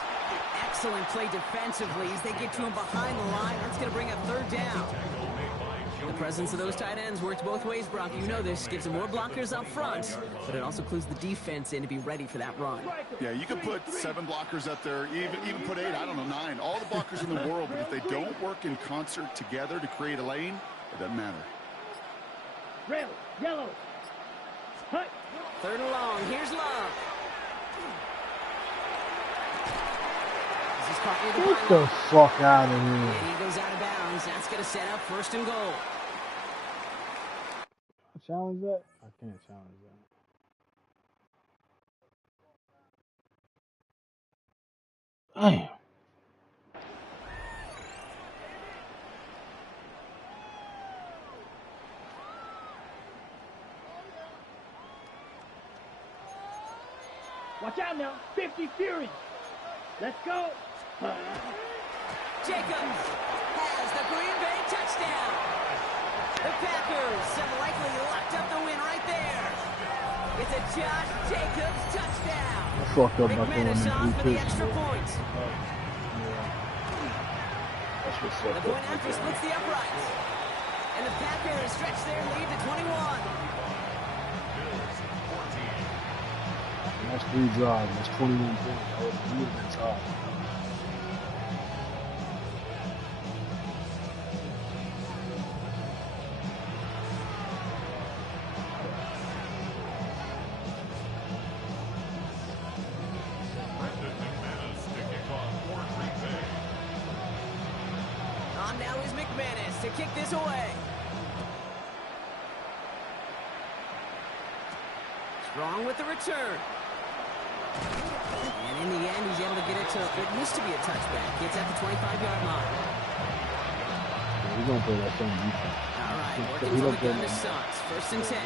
Excellent play defensively as they get to him behind the line. That's going to bring up third down. The presence of those tight ends works both ways, Brock. You know this. Gives them more blockers up front, but it also clues the defense in to be ready for that run. Yeah, you could put 7 blockers up there, even put 8, I don't know, 9. All the blockers in the world, but if they don't work in concert together to create a lane, it doesn't matter. Rail, yellow. Hut. 3rd and long. Here's Love. This is caught near the Get the fuck out of here. And he goes out of bounds. That's going to set up 1st and goal. Challenge that? I can't challenge that. Damn. Watch out now. 50 Fury. Let's go. Jacobs has the Green Bay touchdown. The Packers have likely locked up the win right there. It's a Josh Jacobs touchdown. I fucked up by throwing McManus them on for the 3 extra picks. point. That's what's The up. point after splits the uprights. And the Packers stretch their lead to 21. That's 3 drives. That's 21 points. That would have been top. On now is McManus to kick this away. Strong with the return. And in the end, he's able to get it to what used to be a touchback. Gets at the 25-yard line. We're going to play that same defense. All right, working from the gun to Suggs. 1st and 10.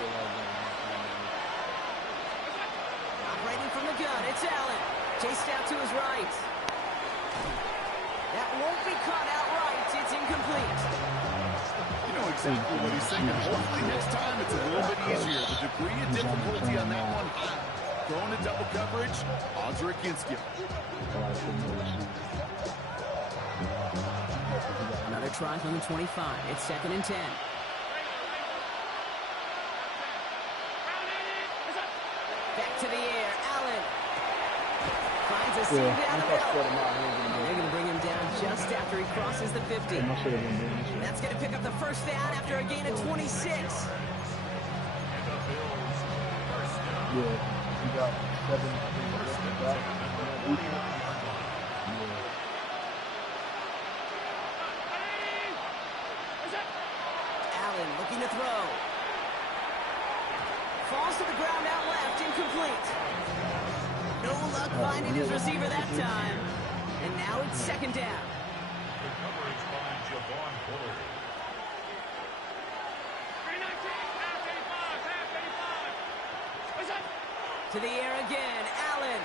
Operating from the gun, it's Allen. Chased out to his right. That won't be caught outright. It's incomplete. You know exactly what he's thinking. Hopefully next time it's a little bit easier. The degree of difficulty on that one, going to double coverage, odds are against you. Another try from the 25. It's 2nd and 10. Back to the air. Allen finds a seam down the middle. And they're going to bring him down just after he crosses the 50. That's going to pick up the 1st down after a gain of 26. Yeah, he got 7. Allen looking to throw. Falls to the ground out left, incomplete. No luck finding his receiver that time. And now it's 2nd down. The coverage by Javon Bullard. To the air again, Allen.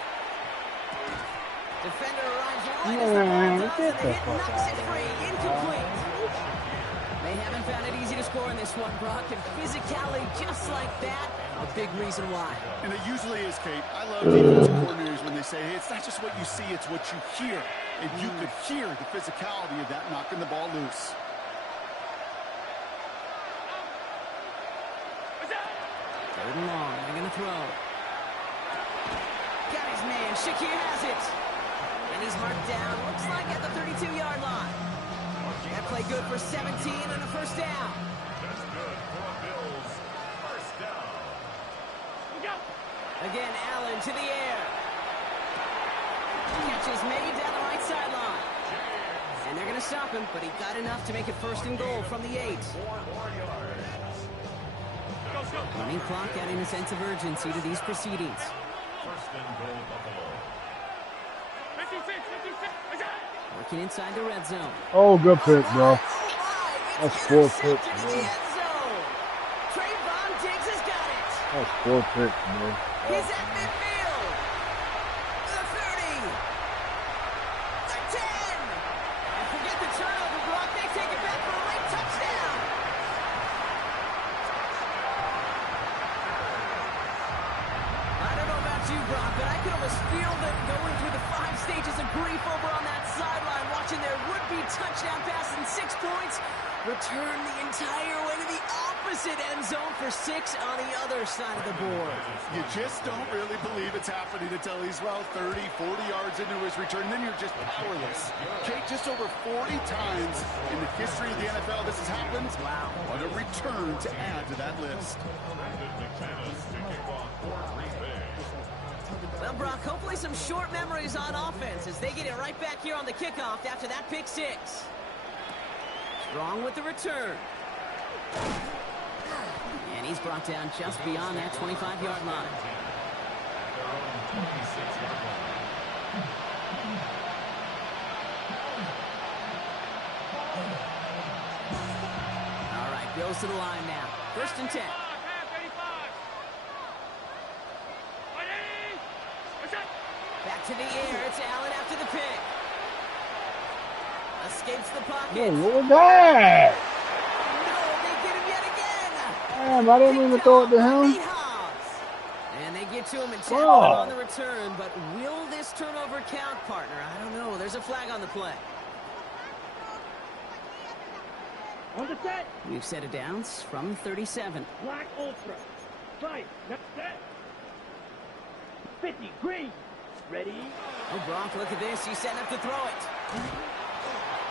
Defender arrives right as the ball does, and the hit knocks it free, incomplete. They haven't found it easy to score in this one, Brock, and physicality just like that a big reason why. And it usually is, Kate. I love defensive coordinators when they say, hey, it's not just what you see, it's what you hear. And you could hear the physicality of that knocking the ball loose. Third and long. They're going to throw. Got his man. Shakir has it. And he's marked down. Looks like at the 32-yard line. That play good for 17 and a first down. That's good for Bills. First down. Again, Allen to the air. Catch is made down the right sideline. And they're going to stop him, but he got enough to make it first and goal from the 8. 4 more yards. Running clock adding a sense of urgency to these proceedings. First and goal, Buffalo. Working inside the red zone. Oh, good pick, bro. That's 4 picks, bro. Trayvon Diggs has got it. That's 4 picks, bro. He's at midfield. The 30. The 10. And forget the turnover block. They take it back for a late touchdown. I don't know about you, Brock, but I could almost feel them going through the 5 stages of grief over on that sideline, watching their would-be touchdown pass in 6 points return the entire way to the opposite end zone for 6 on the other side of the board. You just don't really believe it's happening until he's, well, 30, 40 yards into his return, and then you're just powerless. Kate, just over 40 times in the history of the NFL this has happened. Wow. What a return to add to that list. Well, Brock, hopefully some short memories on offense as they get it right back here on the kickoff after that pick 6. Strong with the return. And he's brought down just beyond that 25-yard line. All right, Bills to the line now. First and 10. Back to the air. It's Allen after the pick. Escapes the pocket. Yo, what was that? No, they get him yet again. Damn, I didn't even throw it to him. And they get to him and tap on the return, but will this turnover count, partner? I don't know. There's a flag on the play. On the set. We've set it down from 37. Black Ultra. Fight. Not set. 50. Green. Ready. Oh, Brock, look at this. He's setting up to throw it.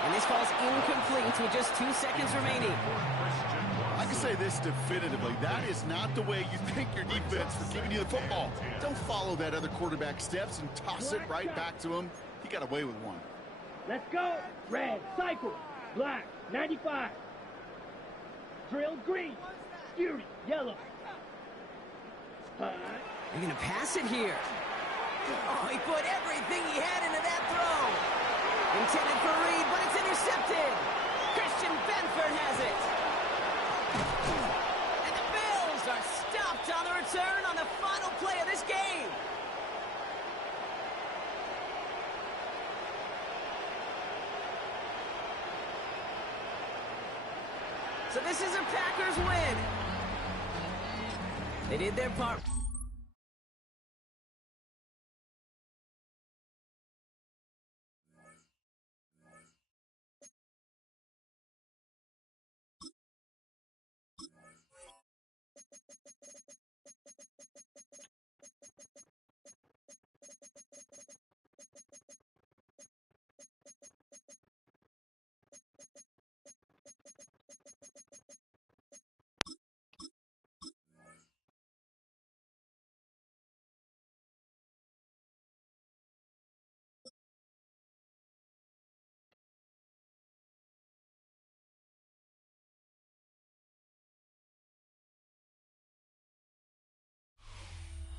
And this falls incomplete with just 2 seconds remaining. I can say this definitively. That is not the way you thank your defense for giving you the football. Don't follow that other quarterback steps and toss it right back to him. He got away with one. Let's go. Red. Cycle. Black. 95. Drill. Green. Fury. Yellow. They're going to pass it here. Oh, he put everything he had into that throw. Intended for Reed, but it's intercepted. Christian Benford has it. And the Bills are stopped on the return on the final play of this game. So this is a Packers win. They did their part.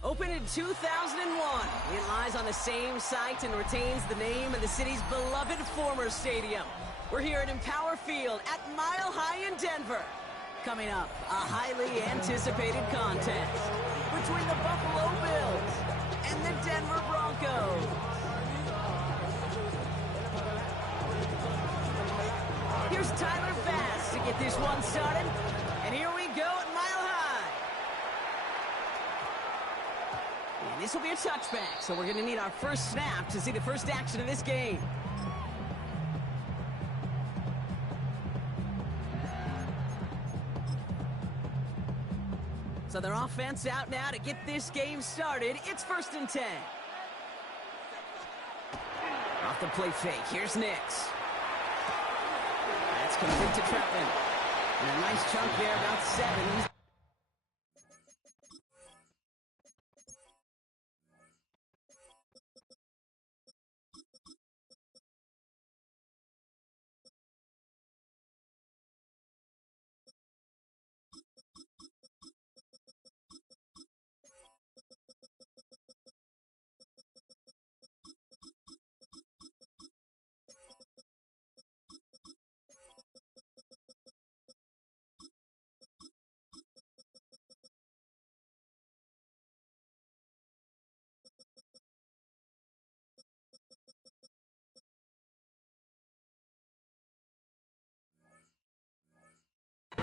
Opened in 2001, it lies on the same site and retains the name of the city's beloved former stadium. We're here at Empower Field at Mile High in Denver. Coming up, a highly anticipated contest between the Buffalo Bills and the Denver Broncos. Here's Tyler Bass to get this one started, and here we go at Mile High. This will be a touchback, so we're going to need our first snap to see the first action of this game. So their offense out now to get this game started. It's 1st and 10. Off the play fake. Here's Nix. That's complete to Troutman. And a nice chunk there, about 7.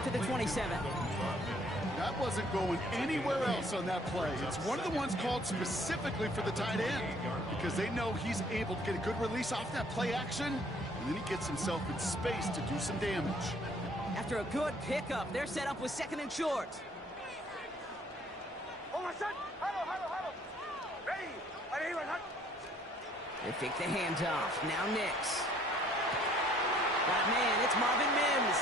To the 27. That wasn't going anywhere else on that play. It's one of the ones called specifically for the tight end because they know he's able to get a good release off that play action, and then he gets himself in space to do some damage. After a good pickup, they're set up with 2nd and short. They fake the handoff. Now Nix. Got a man, it's Marvin Mims.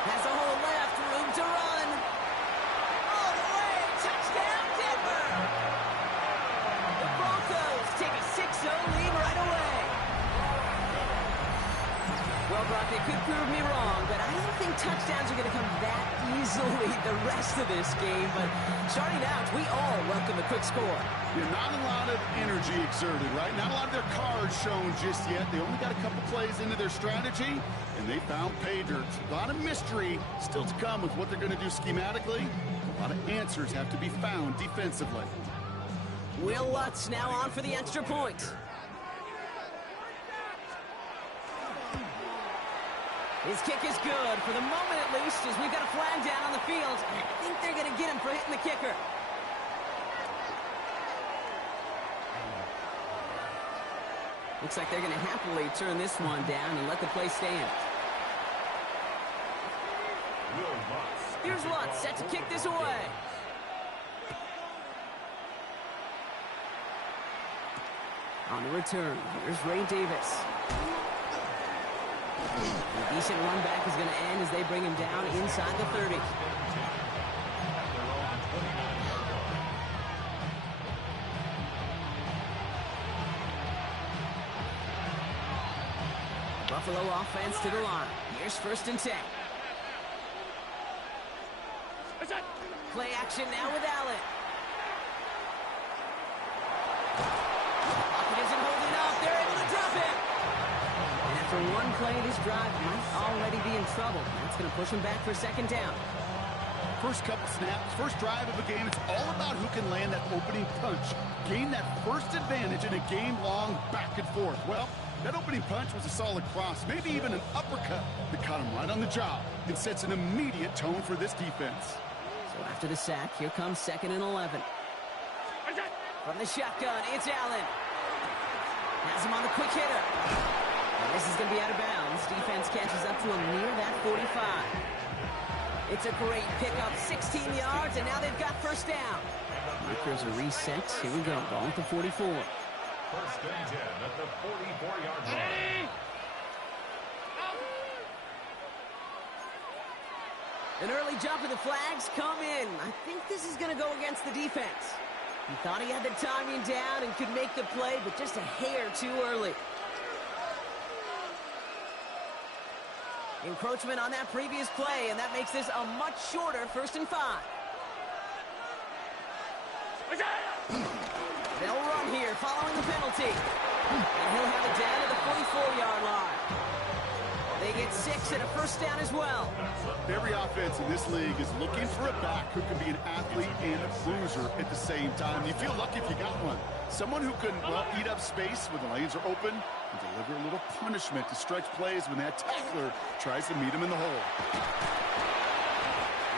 Has a hole left, room to run. All the way, touchdown Denver! The Broncos take a 6-0 lead right away. Well, Brock, they could prove me wrong, but I don't think touchdowns are going to come that easily the rest of this game. But starting out, we all welcome a quick score. Yeah, not a lot of energy exerted, right? Not a lot of their cards shown just yet. They only got a couple plays into their strategy, and they found pay dirt. A lot of mystery still to come with what they're going to do schematically. A lot of answers have to be found defensively. Will Lutz now on for the extra point. His kick is good, for the moment at least, as we've got a flag down on the field. I think they're going to get him for hitting the kicker. Looks like they're going to happily turn this one down and let the play stand. Here's Lutz, set to kick this away. On the return, here's Ray Davis. A decent run back is going to end as they bring him down inside the 30. Buffalo offense to the line. Here's 1st and 10. Play action now with Allen. Pocket isn't holding up. They're able to drop it. And after one play, this drive might already be in trouble. That's going to push him back for 2nd down. First couple snaps, first drive of a game, it's all about who can land that opening punch. Gain that first advantage in a game-long back and forth. Well, that opening punch was a solid cross, maybe even an uppercut that caught him right on the job and sets an immediate tone for this defense. So after the sack, here comes 2nd and 11. From the shotgun, it's Allen. Has him on the quick hitter. And this is going to be out of bounds. Defense catches up to him near that 45. It's a great pickup, 16 yards, and now they've got 1st down. Markers are reset. Here we go, ball at the 44. 1st and 10 at the 44-yard line. An early jump of the flags come in. I think this is going to go against the defense. He thought he had the timing down and could make the play, but just a hair too early. Encroachment on that previous play, and that makes this a much shorter 1st and 5. They'll run here following the penalty. And he'll have it down to the 44-yard line. They get 6 and a 1st down as well. Every offense in this league is looking for a back who can be an athlete and a bruiser at the same time. You feel lucky if you got one. Someone who can, well, eat up space when the lanes are open and deliver a little punishment to stretch plays when that tackler tries to meet him in the hole.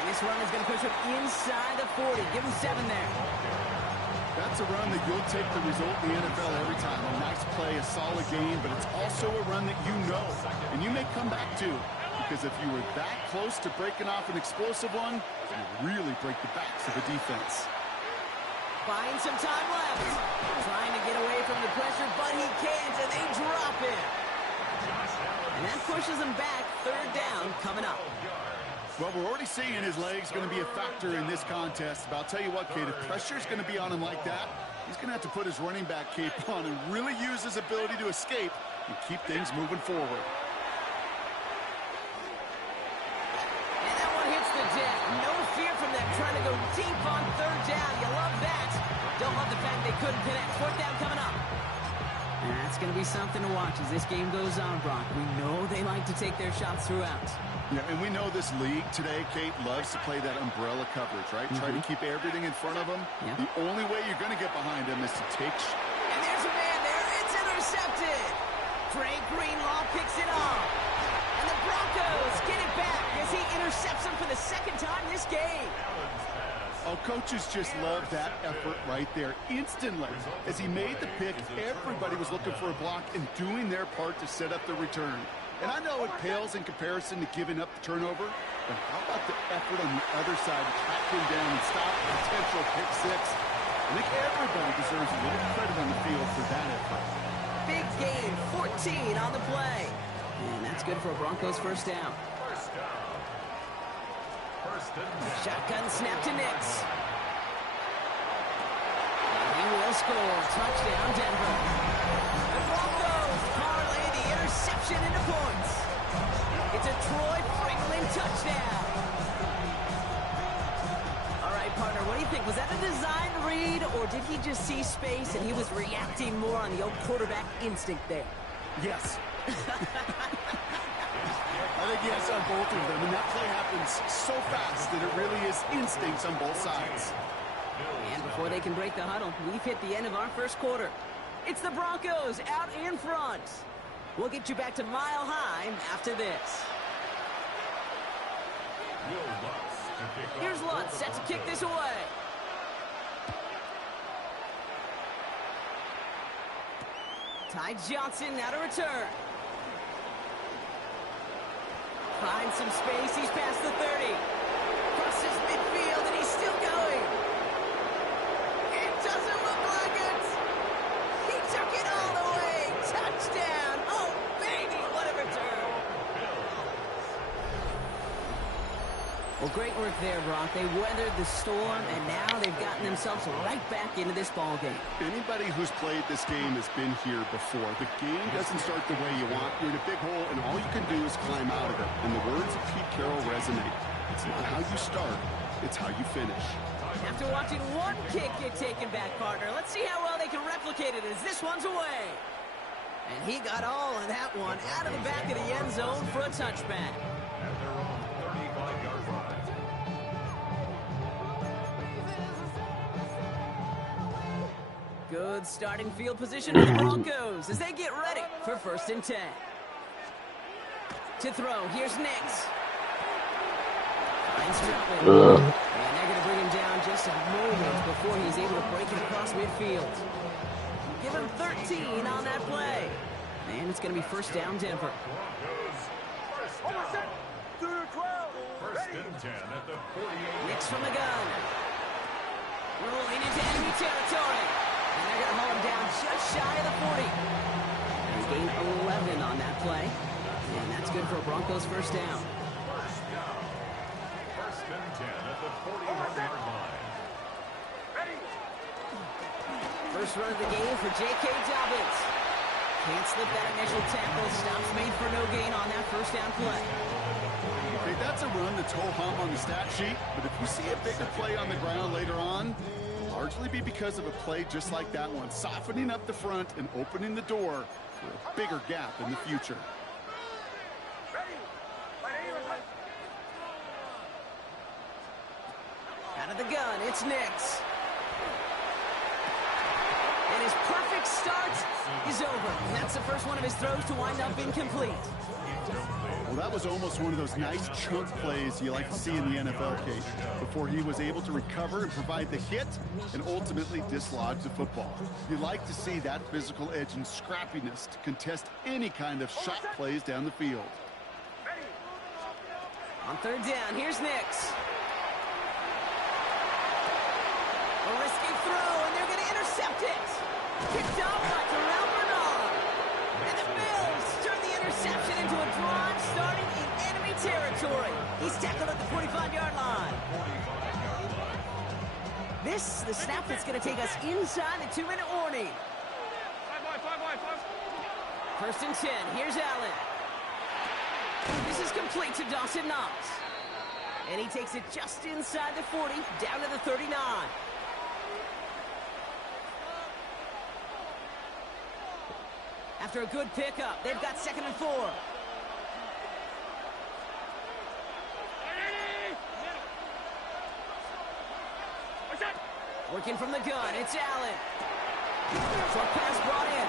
And this run is going to push him inside the 40. Give him 7 there. That's a run that you'll take the result in the NFL every time. A nice play, a solid game, but it's also a run that you know, and you may come back to. Because if you were that close to breaking off an explosive one, you really break the backs of the defense. Buying some time left. Trying to get away from the pressure, but he can't, and they drop it. And that pushes him back. 3rd down coming up. Well, we're already seeing his legs going to be a factor in this contest. But I'll tell you what, Kate, if pressure's going to be on him like that, he's going to have to put his running back cape on and really use his ability to escape and keep things moving forward. And that one hits the deck. No fear from them trying to go deep on 3rd down. You love that. Don't love the fact they couldn't connect. 4th down coming up. And that's going to be something to watch as this game goes on, Brock. We know they like to take their shots throughout. Yeah, and we know this league today, Kate, loves to play that umbrella coverage, right? Try to keep everything in front of them. Yeah. The only way you're going to get behind them is to take... And there's a man there. It's intercepted. Frank Greenlaw picks it off. And the Broncos get it back as he intercepts him for the 2nd time this game. Oh, coaches just love that effort right there. Instantly, as he made the pick, everybody was looking for a block and doing their part to set up the return. And I know it pales in comparison to giving up the turnover, but how about the effort on the other side to track him down and stop a potential pick 6? I think everybody deserves a little credit on the field for that effort. Big gain, 14 on the play. And that's good for a Broncos 1st down. Shotgun snap to Nix. And he will score. Touchdown, Denver. The Broncos parlay the interception into points. It's a Troy Franklin touchdown. All right, partner, what do you think? Was that a design read, or did he just see space and he was reacting more on the old quarterback instinct there? Yes. I think yes on both of them, and that play happens so fast that it really is instincts on both sides. And before they can break the huddle, we've hit the end of our 1st quarter. It's the Broncos out in front. We'll get you back to Mile High after this. Here's Lutz set to kick this away. Ty Johnson now to return. Finds some space. He's past the 30. Crosses midfield, and he's still going. It doesn't look like it. He took it all the way. Touchdown. Oh, baby, what a return. Well, great work there, Brock. They weathered the storm, and now they've gotten themselves right back into this ball game. Anybody who's played this game has been here before. The game doesn't start the way you want. You're in a big hole, and all you can do is climb out of it. And the words of Pete Carroll resonate. It's not how you start, it's how you finish. After watching one kick get taken back, partner, let's see how well they can replicate it as this one's away. And he got all of that one out of the back of the end zone for a touchback. At their own 35-yard line. Good starting field position for the Broncos as they get ready for 1st and 10. To throw, here's Nix. Finds Troutman. And they're going to bring him down just a moment before he's able to break it across midfield. Give him 13 on that play. And it's going to be 1st down, Denver. First and 10 at the 48. Nix from the gun. Rolling into enemy territory. And they're going to haul him down just shy of the 40. And he gained 11 on that play. And that's good for a Broncos 1st down. First and 10 at the 41-yard line. First run of the game for J.K. Dobbins. Can't slip that initial tackle. Stops made for no gain on that 1st down play. Okay, that's a run that's ho-hum on the stat sheet, but if you see a bigger play on the ground later on, it'll largely be because of a play just like that one, softening up the front and opening the door for a bigger gap in the future. Out of the gun, it's Nix. And his perfect start is over. And that's the first one of his throws to wind up incomplete. Well, that was almost one of those nice chunk plays you like to see in the NFL, Kate, before he was able to recover and provide the hit and ultimately dislodge the football. You like to see that physical edge and scrappiness to contest any kind of shot plays down the field. On third down, here's Nix. A risky throw, and they're going to intercept it. Kicked off by Terrell Bernard. And the Bills turn the interception into a drive starting in enemy territory. He's tackled at the 45-yard line. This is the snap that's going to take us inside the 2-minute warning. First and 10. Here's Allen. This is complete to Dawson Knox. And he takes it just inside the 40, down to the 39. After a good pickup, they've got 2nd and 4. Working from the gun, it's Allen. Short pass brought in.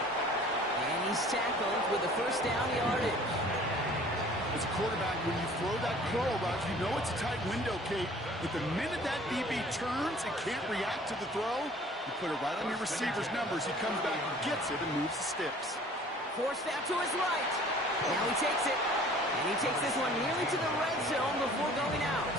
And he's tackled with the first down yardage. As a quarterback, when you throw that curl route, you know it's a tight window, Kate. But the minute that DB turns and can't react to the throw, you put it right on your receiver's numbers. He comes back, gets it, and moves the sticks. Forced out to his right. Now he takes it. And he takes this one nearly to the red zone before going out.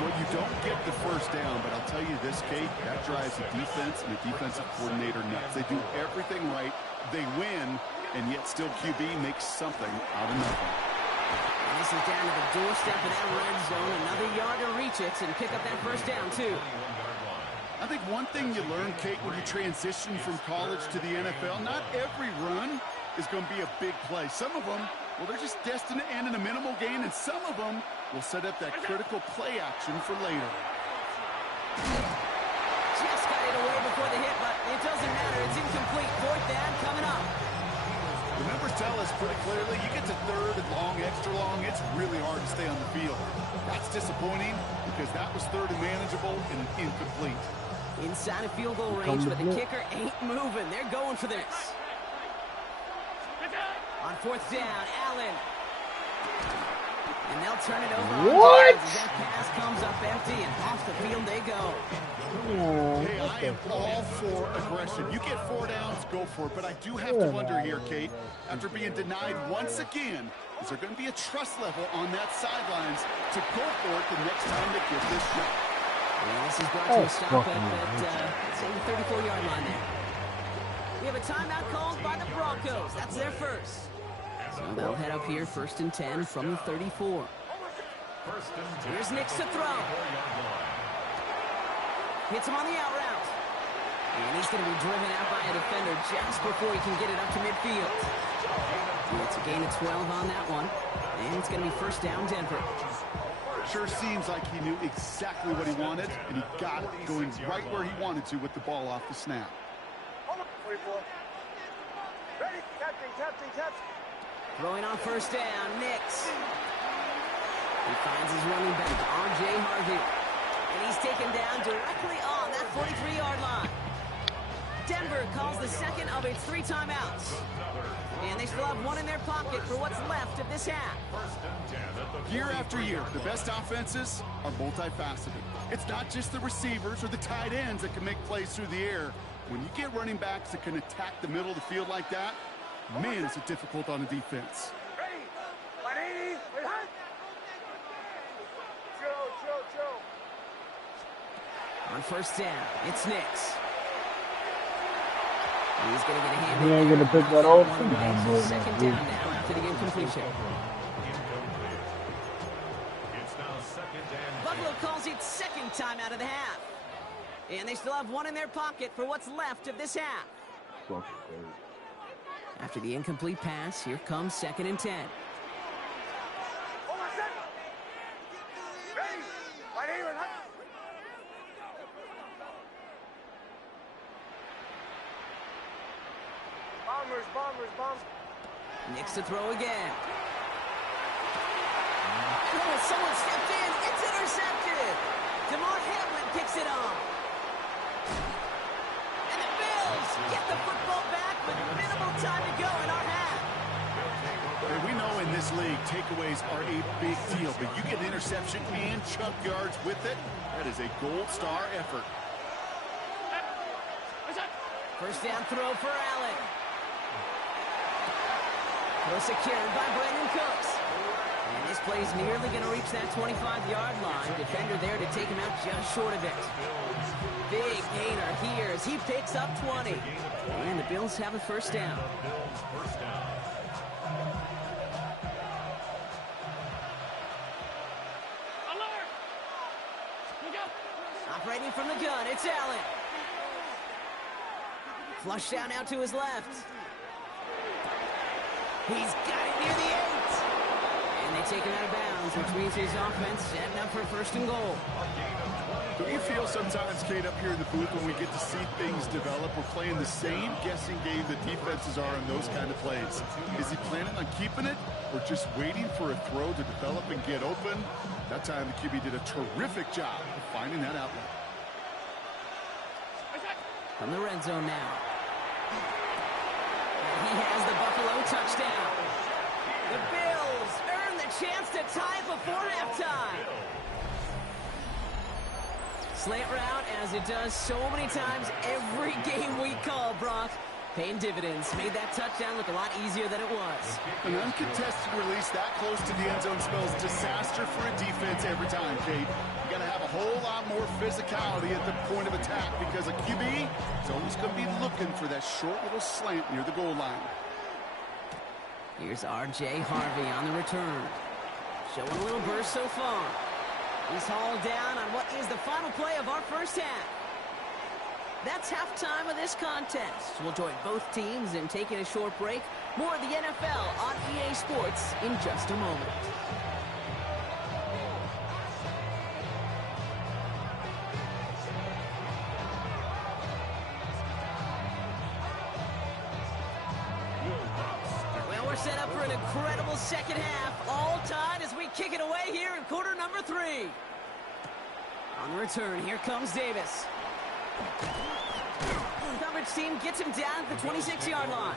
Well, you don't get the first down, but I'll tell you this, Kate, that drives the defense and the defensive coordinator nuts. They do everything right. They win, and yet still QB makes something out of nothing. And this is down to the doorstep of that red zone. Another yard to reach it and pick up that first down, too. I think one thing you learn, Kate, when you transition from college to the NFL, not every run is going to be a big play. Some of them, well, they're just destined to end in a minimal gain, and some of them will set up that critical play action for later. Just got it away before the hit, but it doesn't matter. It's incomplete. Fourth down coming up. The numbers tell us pretty clearly, you get to third and long, extra long, it's really hard to stay on the field. That's disappointing because that was third and manageable and incomplete. Inside of field goal range, but the kicker ain't moving. They're going for this. On fourth down, Allen. And they'll turn it over. What? As that pass comes up empty, and off the field they go. Hey, I am all for aggression. You get 4 downs, go for it. But I do have to wonder here, Kate, after being denied once again, is there going to be a trust level on that sidelines to go for it the next time they get this shot? Well, this is brought to a stop at say the 34-yard line there. We have a timeout called by the Broncos. That's their first. So they'll head up here, 1st and 10 from the 34. Here's Nix to throw. Hits him on the out route. And he's going to be driven out by a defender just before he can get it up to midfield. It's a gain of 12 on that one. And it's going to be first down Denver. Sure seems like he knew exactly what he wanted, and he got it going right where he wanted to with the ball off the snap. Throwing on first down, Nix. He finds his running back, R.J. Harvey. And he's taken down directly on that 43-yard line. Denver calls the second of its 3 timeouts. And they still have one in their pocket for what's left of this half. Year after year, the best offenses are multifaceted. It's not just the receivers or the tight ends that can make plays through the air. When you get running backs that can attack the middle of the field like that, man, is it difficult on a defense. On first down, it's Nix. He's going to get a hand. He ain't going to pick that off. Second down now after the incompletion. Buffalo calls it second time out of the half. And they still have one in their pocket for what's left of this half. After the incomplete pass, here comes 2nd and 10. Bombers. Nix to throw again. Oh, someone stepped in. It's intercepted. DeMar Hamlin picks it off. And the Bills get the football back with this league, takeaways are a big deal, but you get an interception and chunk yards with it. That is a gold star effort. First down throw for Allen. Throw secured by Brandon Cooks. And this play is nearly going to reach that 25-yard line. Defender there to take him out just short of it. Big gainer here as he picks up 20. And the Bills have a first down. Operating from the gun, it's Allen. Flush down out to his left. He's got it near the 8. And they take him out of bounds, which means his offense setting up for first and goal. Do you feel sometimes, Kate, up here in the booth when we get to see things develop, we're playing the same guessing game the defenses are in those kind of plays? Is he planning on keeping it or just waiting for a throw to develop and get open? That time the QB did a terrific job of finding that outlet. From the red zone now. And he has the Buffalo touchdown. The Bills earn the chance to tie before halftime. Slant route, as it does so many times every game we call, Brock. Paying dividends. Made that touchdown look a lot easier than it was. An uncontested release that close to the end zone spells disaster for a defense every time, Kate. You got to have a whole lot more physicality at the point of attack because a QB is always going to be looking for that short little slant near the goal line. Here's R.J. Harvey on the return. Showing a little burst so far. He's hauled down on what is the final play of our first half. That's halftime of this contest. We'll join both teams in taking a short break. More of the NFL on EA Sports in just a moment. Well, we're set up for an incredible second half. All tied as we kick it away here in quarter number 3. On the return, here comes Davis. Coverage team gets him down at the 26-yard line.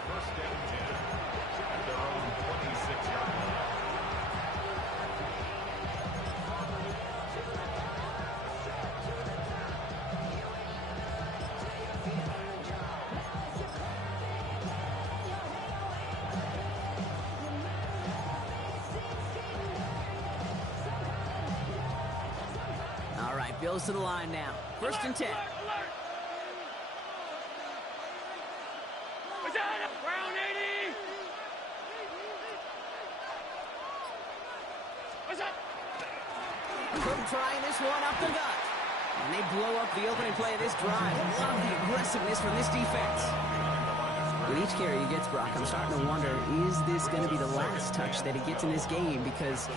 All right, Bills to the line now. First and 10. Trying this one up the gut. And they blow up the opening play of this drive. Love the aggressiveness from this defense. With each carry he gets, Brock, I'm starting to wonder, is this going to be the last touch that he gets in this game? Because it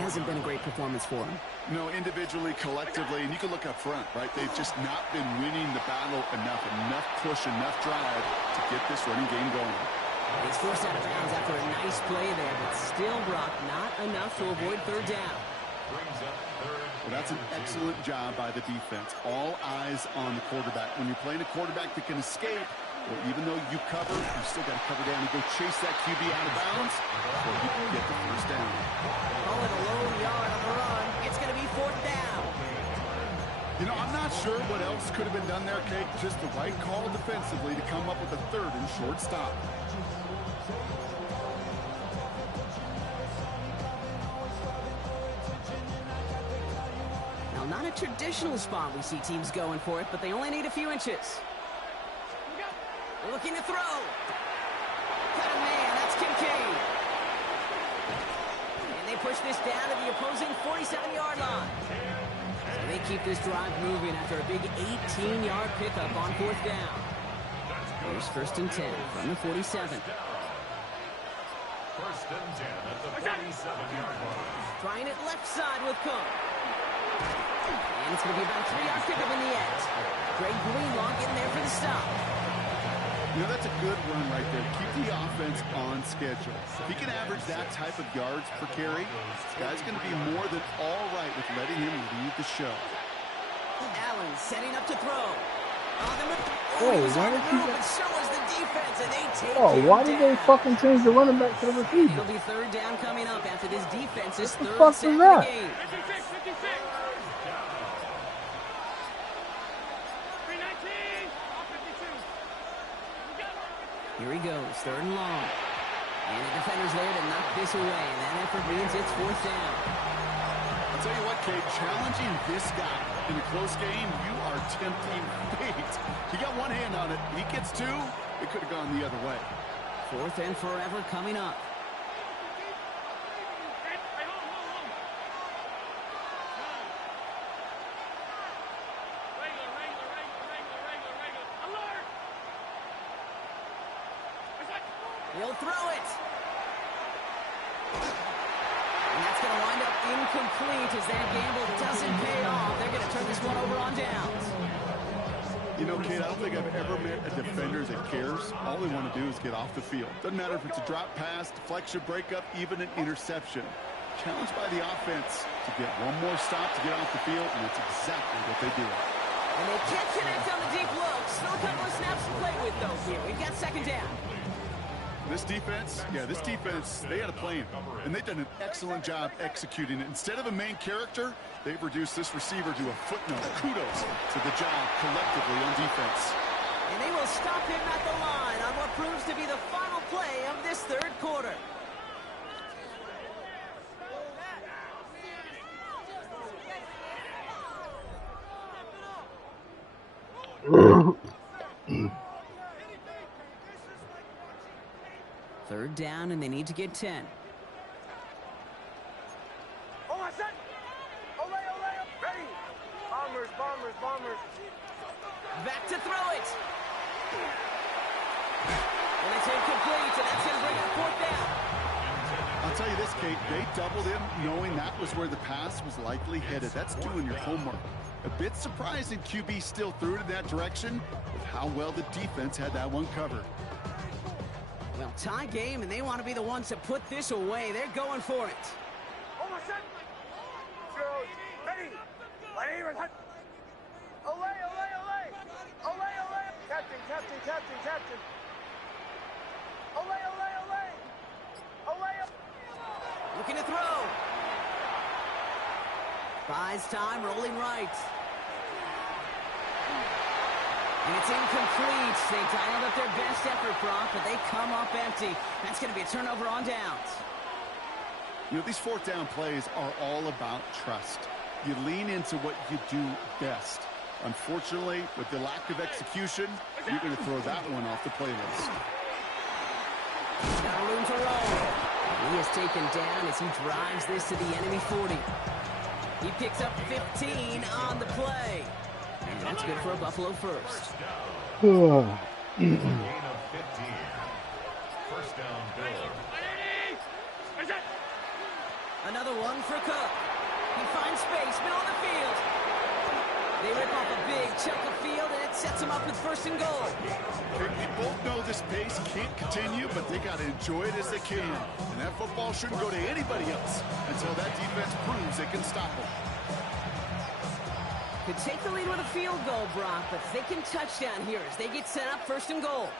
hasn't been a great performance for him. No, individually, collectively, and you can look up front, right? They've just not been winning the battle enough push, enough drive to get this running game going. He's forced out of bounds after a nice play there, but still, Brock, not enough to avoid third down. Well, that's an excellent job by the defense. All eyes on the quarterback. When you're playing a quarterback that can escape, well, even though you cover, you still got to cover down and go chase that QB out of bounds before you can get the first down. Call it a low yard on the run. It's going to be fourth down. You know, I'm not sure what else could have been done there, Kate. Just the right call defensively to come up with a third and short stop. Not a traditional spot we see teams going for it, but they only need a few inches. Looking to throw. Got a man, that's Kincaid. And they push this down to the opposing 47-yard line. So they keep this drive moving after a big 18-yard pickup on fourth down. Here's first and 10 from the 47. First and 10 at the 47-yard line. Trying it left side with Cook. And it's going to be about a 3-yard pickup in the end. Greg Greenlaw getting there for the stop. You know, that's a good run right there. Keep the offense on schedule. If he can average that type of yards per carry, this guy's going to be more than all right with letting him lead the show. Allen setting up to throw. Oh, He's why on the did he move, get... and so is the defense, and they take Oh, him why did they down. fucking change the running back to the receiver? It'll be third down coming up after this defense's What the third fuck sack was of the that? game. Here he goes, third and long. And the defender's there to knock this away, and that effort means it's fourth down. I'll tell you what, Kate, challenging this guy in a close game, you are tempting fate. He got one hand on it. He gets two. It could have gone the other way. Fourth and forever coming up. He'll throw it. And that's going to wind up incomplete as that gamble doesn't pay off. They're going to turn this one over on downs. You know, Kate, I don't think I've ever met a defender that cares. All they want to do is get off the field. Doesn't matter if it's a drop pass, deflection, breakup, even an interception. Challenged by the offense to get one more stop to get off the field, and that's exactly what they do. And they can't connect on the deep look. Still a couple of snaps to play with, though, here. We've got second down. This defense, they had a plan, and they've done an excellent job executing it. Instead of a main character, they've reduced this receiver to a footnote. Kudos to the job collectively on defense. And they will stop him at the line on what proves to be the final play of this third quarter. Third down, and they need to get 10. Back to throw it. And it's incomplete, and that's going to bring up fourth down. I'll tell you this, Kate, they doubled him knowing that was where the pass was likely headed. That's doing your homework. A bit surprising QB still threw it in that direction with how well the defense had that one covered. Well, tie game, and they want to be the ones to put this away. They're going for it. Looking to throw. Buys time, rolling right. And it's incomplete. They dialed up their best effort, Brock, but they come up empty. That's going to be a turnover on downs. You know, these fourth down plays are all about trust. You lean into what you do best. Unfortunately, with the lack of execution, you're going to throw that one off the playlist. He's got room to roll. He is taken down as he drives this to the enemy 40. He picks up 15 on the play. And that's good for a Buffalo first. Gain of 15. First down, Bill. Another one for Cook. He finds space, middle of the field. They rip off a big chunk of field, and it sets them up with first and goal. We both know this pace can't continue, but they got to enjoy it as they can. And that football shouldn't go to anybody else until that defense proves they can stop them. Could take the lead with a field goal, Brock, but thinking touchdown here as they get set up first and goal.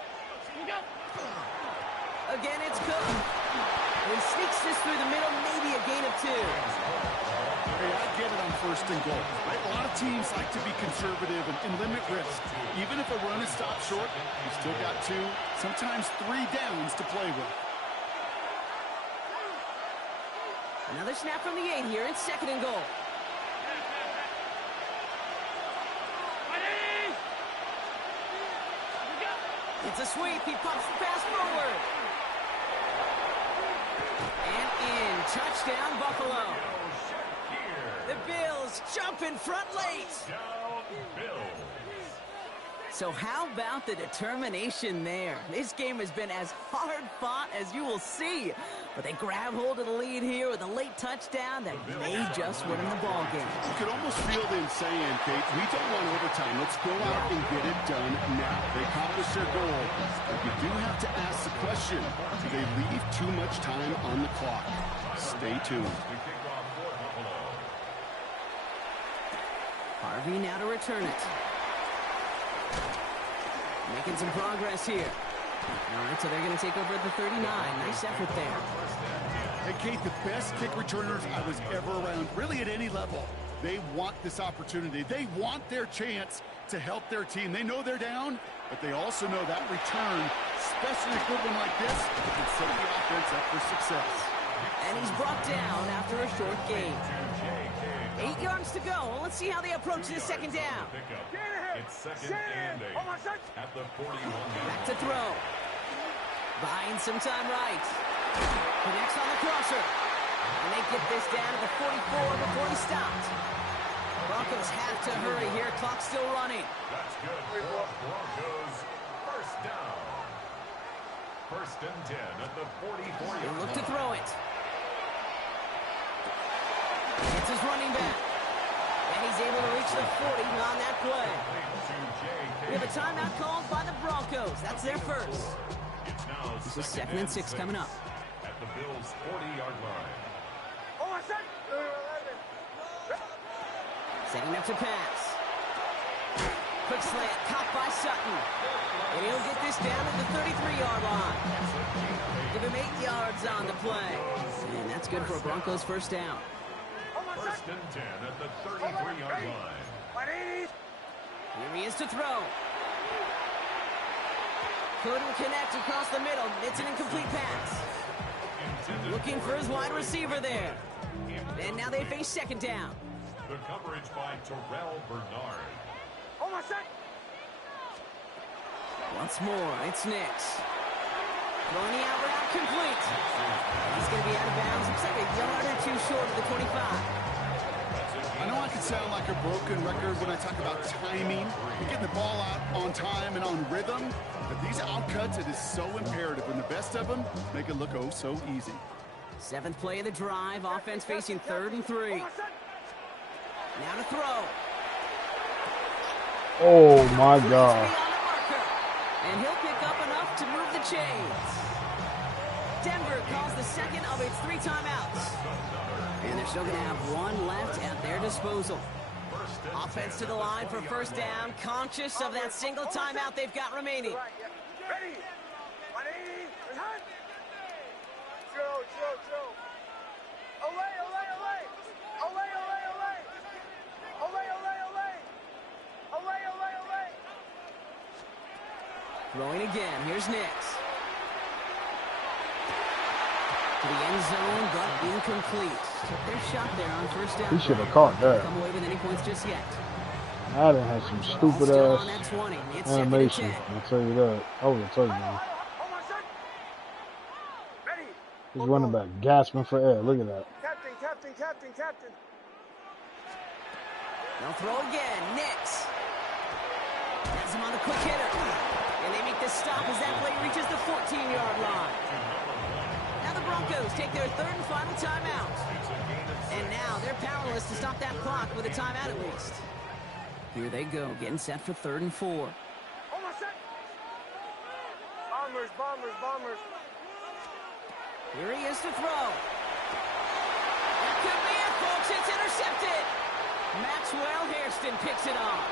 Again, it's Cook. He sneaks this through the middle, maybe a gain of 2. Hey, I get it on first and goal. Right? A lot of teams like to be conservative and limit risk. Even if a run is stopped short, you still got 2, sometimes 3 downs to play with. Another snap from the 8 here. It's second and goal. It's a sweep. He pops the pass forward. And in. Touchdown, Buffalo. The Bills jump in front late. So how about the determination there? This game has been as hard fought as you will see. But they grab hold of the lead here with a late touchdown that may just win them the ball game. You could almost feel them saying, Kate, we don't want overtime. Let's go out and get it done now. They accomplished their goal. But you do have to ask the question, do they leave too much time on the clock? Stay tuned. Harvey now to return it. Making some progress here. All right, so they're going to take over at the 39. Nice effort there. Hey, Kate, the best kick returners I was ever around, really at any level, they want this opportunity. They want their chance to help their team. They know they're down, but they also know that return, especially a good one like this, can set the offense up for success. And he's brought down after a short gain. 8 yards to go. Well, let's see how they approach this second down. It's second and 8 at the 41. Back to throw. Buying some time right. Connects on the crosser. And they get this down to the 44 before he stopped. Broncos have to hurry here. Clock's still running. That's good for Broncos. First down. First and 10 at the 44. They look to throw it. It's his running back. And he's able to reach the 40 on that play. We have a timeout called by the Broncos. That's their first. This is second and 6 coming up. At the Bills' 40-yard line. Setting up to pass. Quick slant, caught by Sutton. And he'll get this down at the 33-yard line. Give him 8 yards on the play. And that's good for a Broncos first down. First and 10 at the 33-yard line. Here he is to throw. Couldn't connect across the middle. It's an incomplete pass. Looking for his wide receiver there. And now they face second down. The coverage by Terrell Bernard. Once more, it's Nix. Throwing the out complete. He's going to be out of bounds. Looks like a yard or two short of the 25. I know I can sound like a broken record when I talk about timing and getting the ball out on time and on rhythm, but these outcuts, it is so imperative, and the best of them make it look oh so easy. 7th play of the drive, offense facing 3rd and 3. Now to throw. Oh my God. And he'll pick up enough to move the chains. Denver calls the second of its 3 timeouts. And they're still going to have 1 left at their disposal. Offense to the line for first down, conscious of that single timeout they've got remaining. Ready? 180. Joe. Olay. Throwing again. Here's Nix. To the end zone, but incomplete. Took their shot there on first down. He should have caught that. Come away with any points just yet. Madden has some stupid Still ass on that 20. It's animation. 2nd and 10. I'll tell you that. I would have told you, man. He's running back, gasping for air. Look at that. Captain. They'll throw again. Nix. Has him on the quick hitter. And they make the stop as that play reaches the 14-yard line. Now the Broncos take their 3rd and final timeout. And now they're powerless to stop that clock with a timeout at least. Here they go, getting set for 3rd and 4. Bombers. Here he is to throw. That could be it, folks. It's intercepted. Maxwell Hairston picks it off.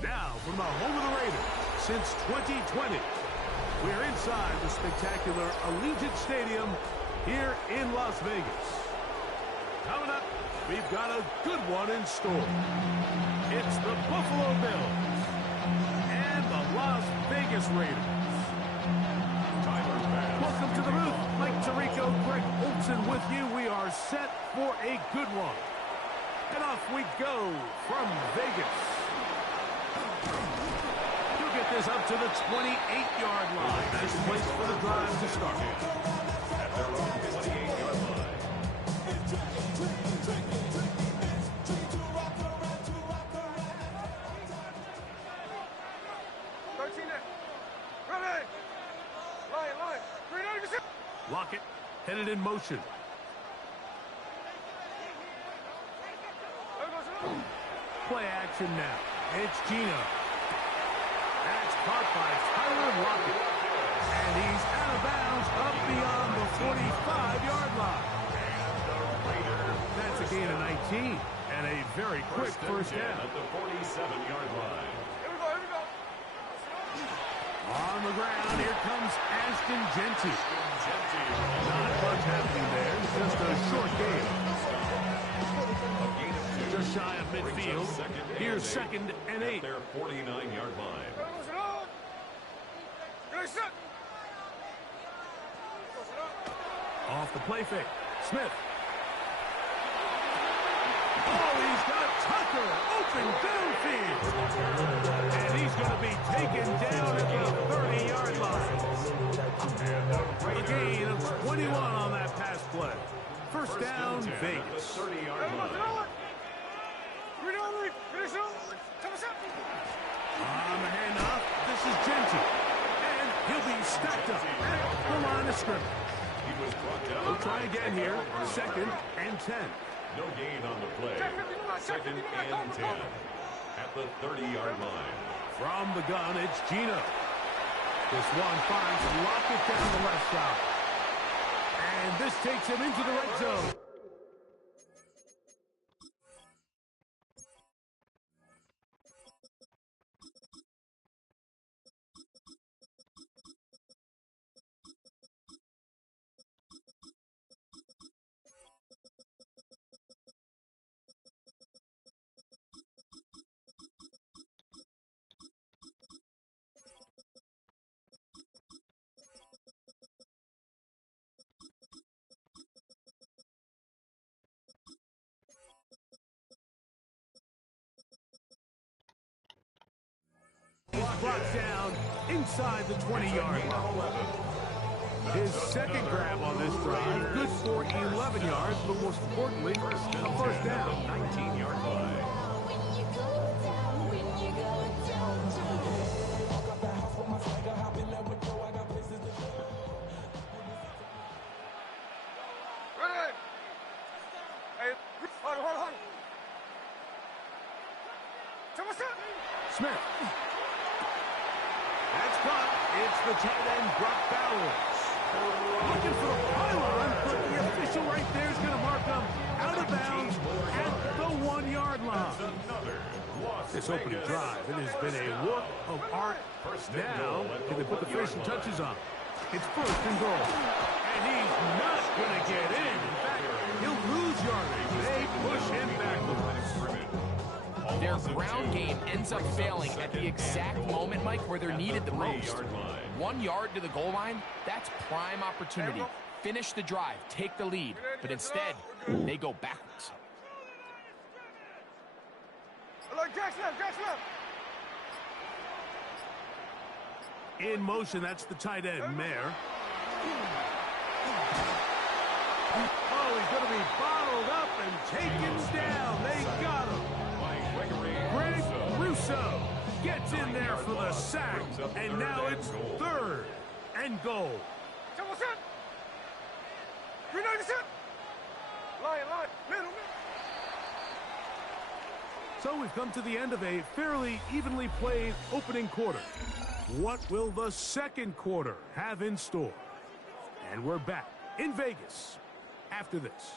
Now, from the home of the Raiders, since 2020, We're inside the spectacular Allegiant Stadium here in Las Vegas. Coming up, we've got a good one in store. It's the Buffalo Bills and the Las Vegas Raiders. Welcome to the booth. Mike Tirico, Greg Olson with you. We are set for a good one. And off we go from Vegas. He'll get this up to the 28-yard line. Nice place for the drive to start. At their own 28-yard line. Lockett headed in motion. Play action now. It's Gino. That's caught by Tyler Lockett. And he's out of bounds up beyond the 45-yard line. That's a gain of 19 and a very quick first down. At the 47-yard line. On the ground, here comes Ashton Genty. Not much happening there, just a short game. Just shy of midfield. Here's 2nd and 8. At their 49-yard line. Off the play fake. Smith. Oh, he's got Tucker open downfield. And he's going to be taken down at the 30-yard line. A gain of 21 on that pass play. First down, Vegas. 30-yard line. On the handoff, this is Genty. And he'll be stacked up at the line of scrimmage. He was brought down. We'll try again here. 2nd and 10. No gain on the play. 2nd and 10. At the 30-yard line. From the gun, it's Gino. This one finds Lockett down the left side. And this takes him into the red zone. Brought down inside the 20-yard line. His second grab on this drive, good for 11 yards, but most importantly, a first down. 19-yard line. Smith. That's caught. It's the tight end, Brock Bowers. Looking for the pylon, but the official right there is going to mark him out of bounds at the 1-yard line. This opening drive, it has been a work of art. Now, can they put the finishing touches on? It's 1st and goal. And he's not going to get in. In fact, he'll lose yardage. They push him backwards. Their ground game ends up failing at the exact moment, Mike, where they're needed the most. 1 yard to the goal line, that's prime opportunity. Finish the drive, take the lead, but instead, they go backwards. In motion, that's the tight end, Mayer. Oh, he's going to be bottled up and taken down. They got him. Greg Russo gets in there for the sack, and now it's 3rd and goal. So we've come to the end of a fairly evenly played opening quarter. What will the second quarter have in store? And we're back in Vegas after this.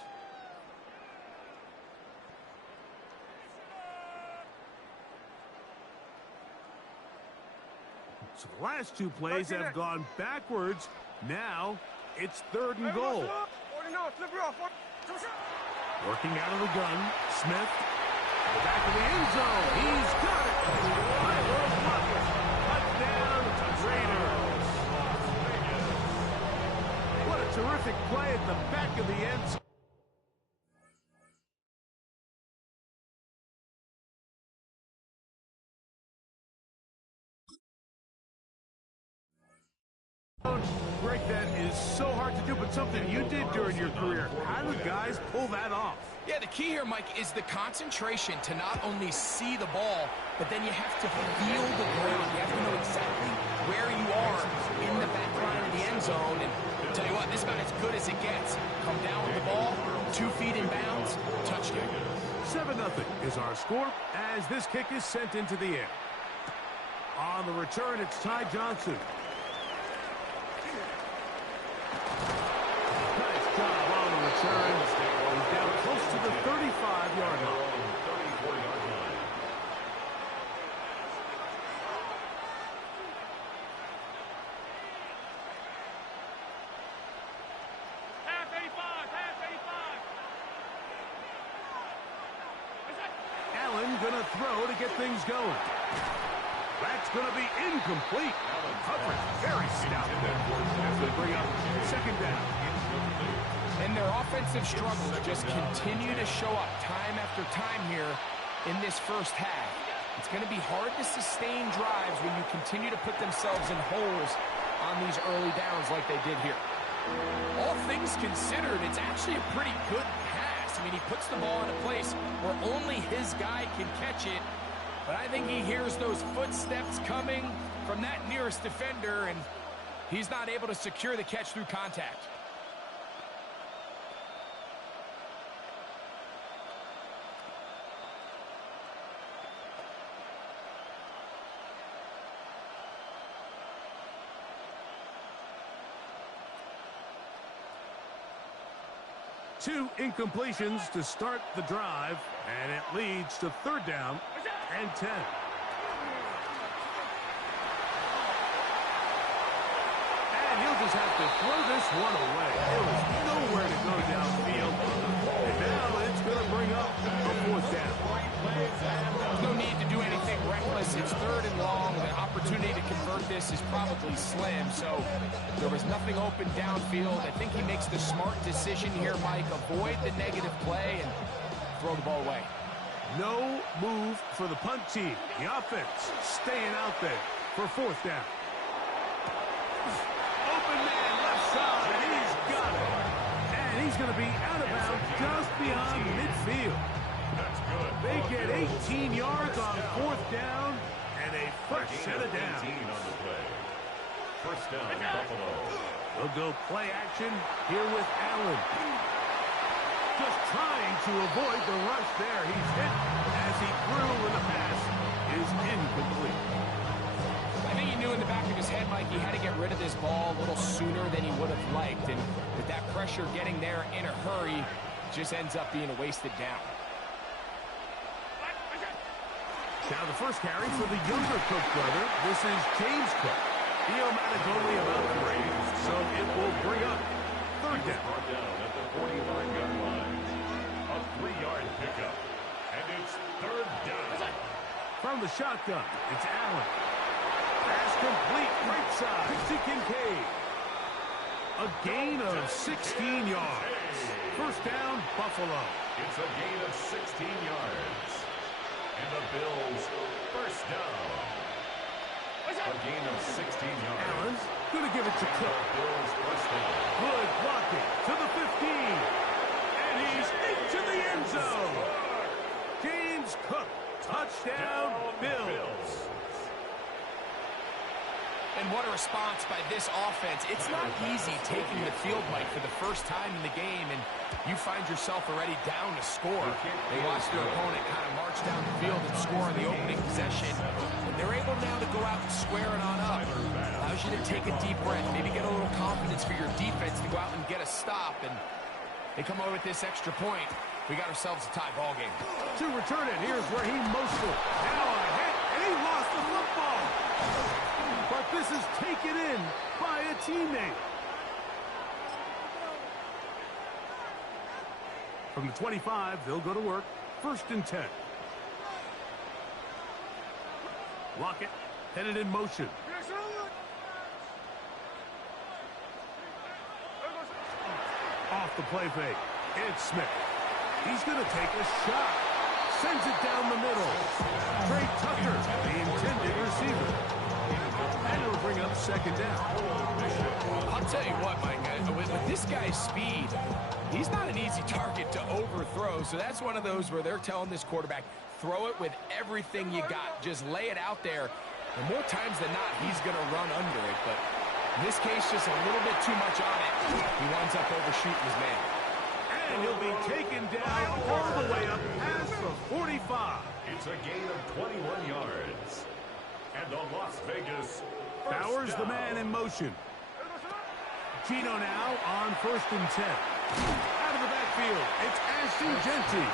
So the last two plays have gone backwards. Now it's 3rd and goal. Working out of the gun, Smith. In the back of the end zone. He's got it. Touchdown, Raiders. What a terrific play at the back of the end zone. Greg, that is so hard to do, but something you did during your career. How do guys pull that off? Yeah, the key here, Mike, is the concentration to not only see the ball, but then you have to feel the ground. You have to know exactly where you are in the back line of the end zone. And I'll tell you what, this about as good as it gets. Come down with the ball, 2 feet in bounds, touchdown. 7-0 is our score as this kick is sent into the air. On the return, it's Ty Johnson. Nice job on the return. He's down close to the 35-yard line. Allen gonna throw to get things going. That's gonna be incomplete. Coverage very stout as they bring up 2nd down. And their offensive struggles just continue to show up time after time here in this first half. It's going to be hard to sustain drives when you continue to put themselves in holes on these early downs like they did here. All things considered, it's actually a pretty good pass. I mean, he puts the ball in a place where only his guy can catch it. But I think he hears those footsteps coming from that nearest defender, and he's not able to secure the catch through contact. Two incompletions to start the drive, and it leads to 3rd down and 10. And he'll just have to throw this one away. There was nowhere to go downfield. And now it's going to bring up a 4th down. There's no need to do anything reckless. It's 3rd and long. The opportunity to convert this is probably slim. So there was nothing open downfield. I think he makes the smart decision here, Mike. Avoid the negative play and throw the ball away. No move for the punt team. The offense staying out there for 4th down. Open man left side. He's got it. And he's going to be out of bounds just beyond midfield. That's good. They get 18 yards on 4th down and a fresh set of downs. 18 on the play. 1st down, Buffalo. They'll go play action here with Allen. Just trying to avoid the rush there. He's hit as he threw, and the pass is incomplete. I think he knew in the back of his head, Mike, he had to get rid of this ball a little sooner than he would have liked. And with that pressure getting there in a hurry, it just ends up being a wasted down. Now the first carry for the younger Cook brother. This is James Cook. Theomatic only about 3, so it will bring up 3rd down. Brought down at the 45-yard line. A 3-yard pickup. And it's 3rd down. From the shotgun, it's Allen. Pass complete right side to Kincaid. A gain of 16 yards. 1st down, Buffalo. It's a gain of 16 yards. And the Bills 1st down. A gain of 16 yards. Allen's going to give it to Cook. Bills 1st down. Good blocking to the 15. And he's into the end zone. James Cook, touchdown, Bills. And what a response by this offense. It's not easy taking the field, Mike, for the first time in the game, and you find yourself already down to score. They watch their opponent kind of march down the field and score on the opening possession. And they're able now to go out and square it on up. Allows you to take a deep breath, maybe get a little confidence for your defense to go out and get a stop. And they come over with this extra point. We got ourselves a tie ball game. To return it, here's Raheem Mostert. Now a hit, and he lost the football. But This is taken in by a teammate. From the 25, they'll go to work. 1st and 10. Lock it. Headed in motion. Off the play fake. It's Smith. He's going to take a shot. Sends it down the middle. Trey Tucker, the intended receiver. And it'll bring up 2nd down. I'll tell you what, Mike, with this guy's speed, he's not an easy target to overthrow. So that's one of those where they're telling this quarterback, throw it with everything you got. Just lay it out there. And more times than not, he's going to run under it. But in this case, just a little bit too much on it. He winds up overshooting his man. And he'll be taken down all the way up past the 45. It's a gain of 21 yards. And the Las Vegas Bowers the man in motion. Gino now on 1st and 10. Out of the backfield, it's Ashton Genty.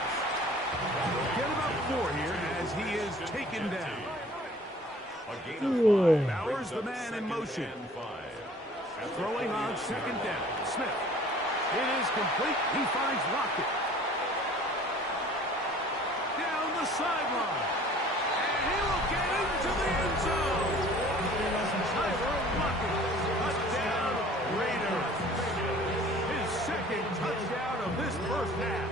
Get about 4 here as he is taken down. Bowers the man in motion. Throwing on 2nd down. Smith. It is complete. He finds Lockett. Down the sideline. And he will get into the end zone. Tyler Lockett. Touchdown Raiders. His 2nd touchdown of this 1st half.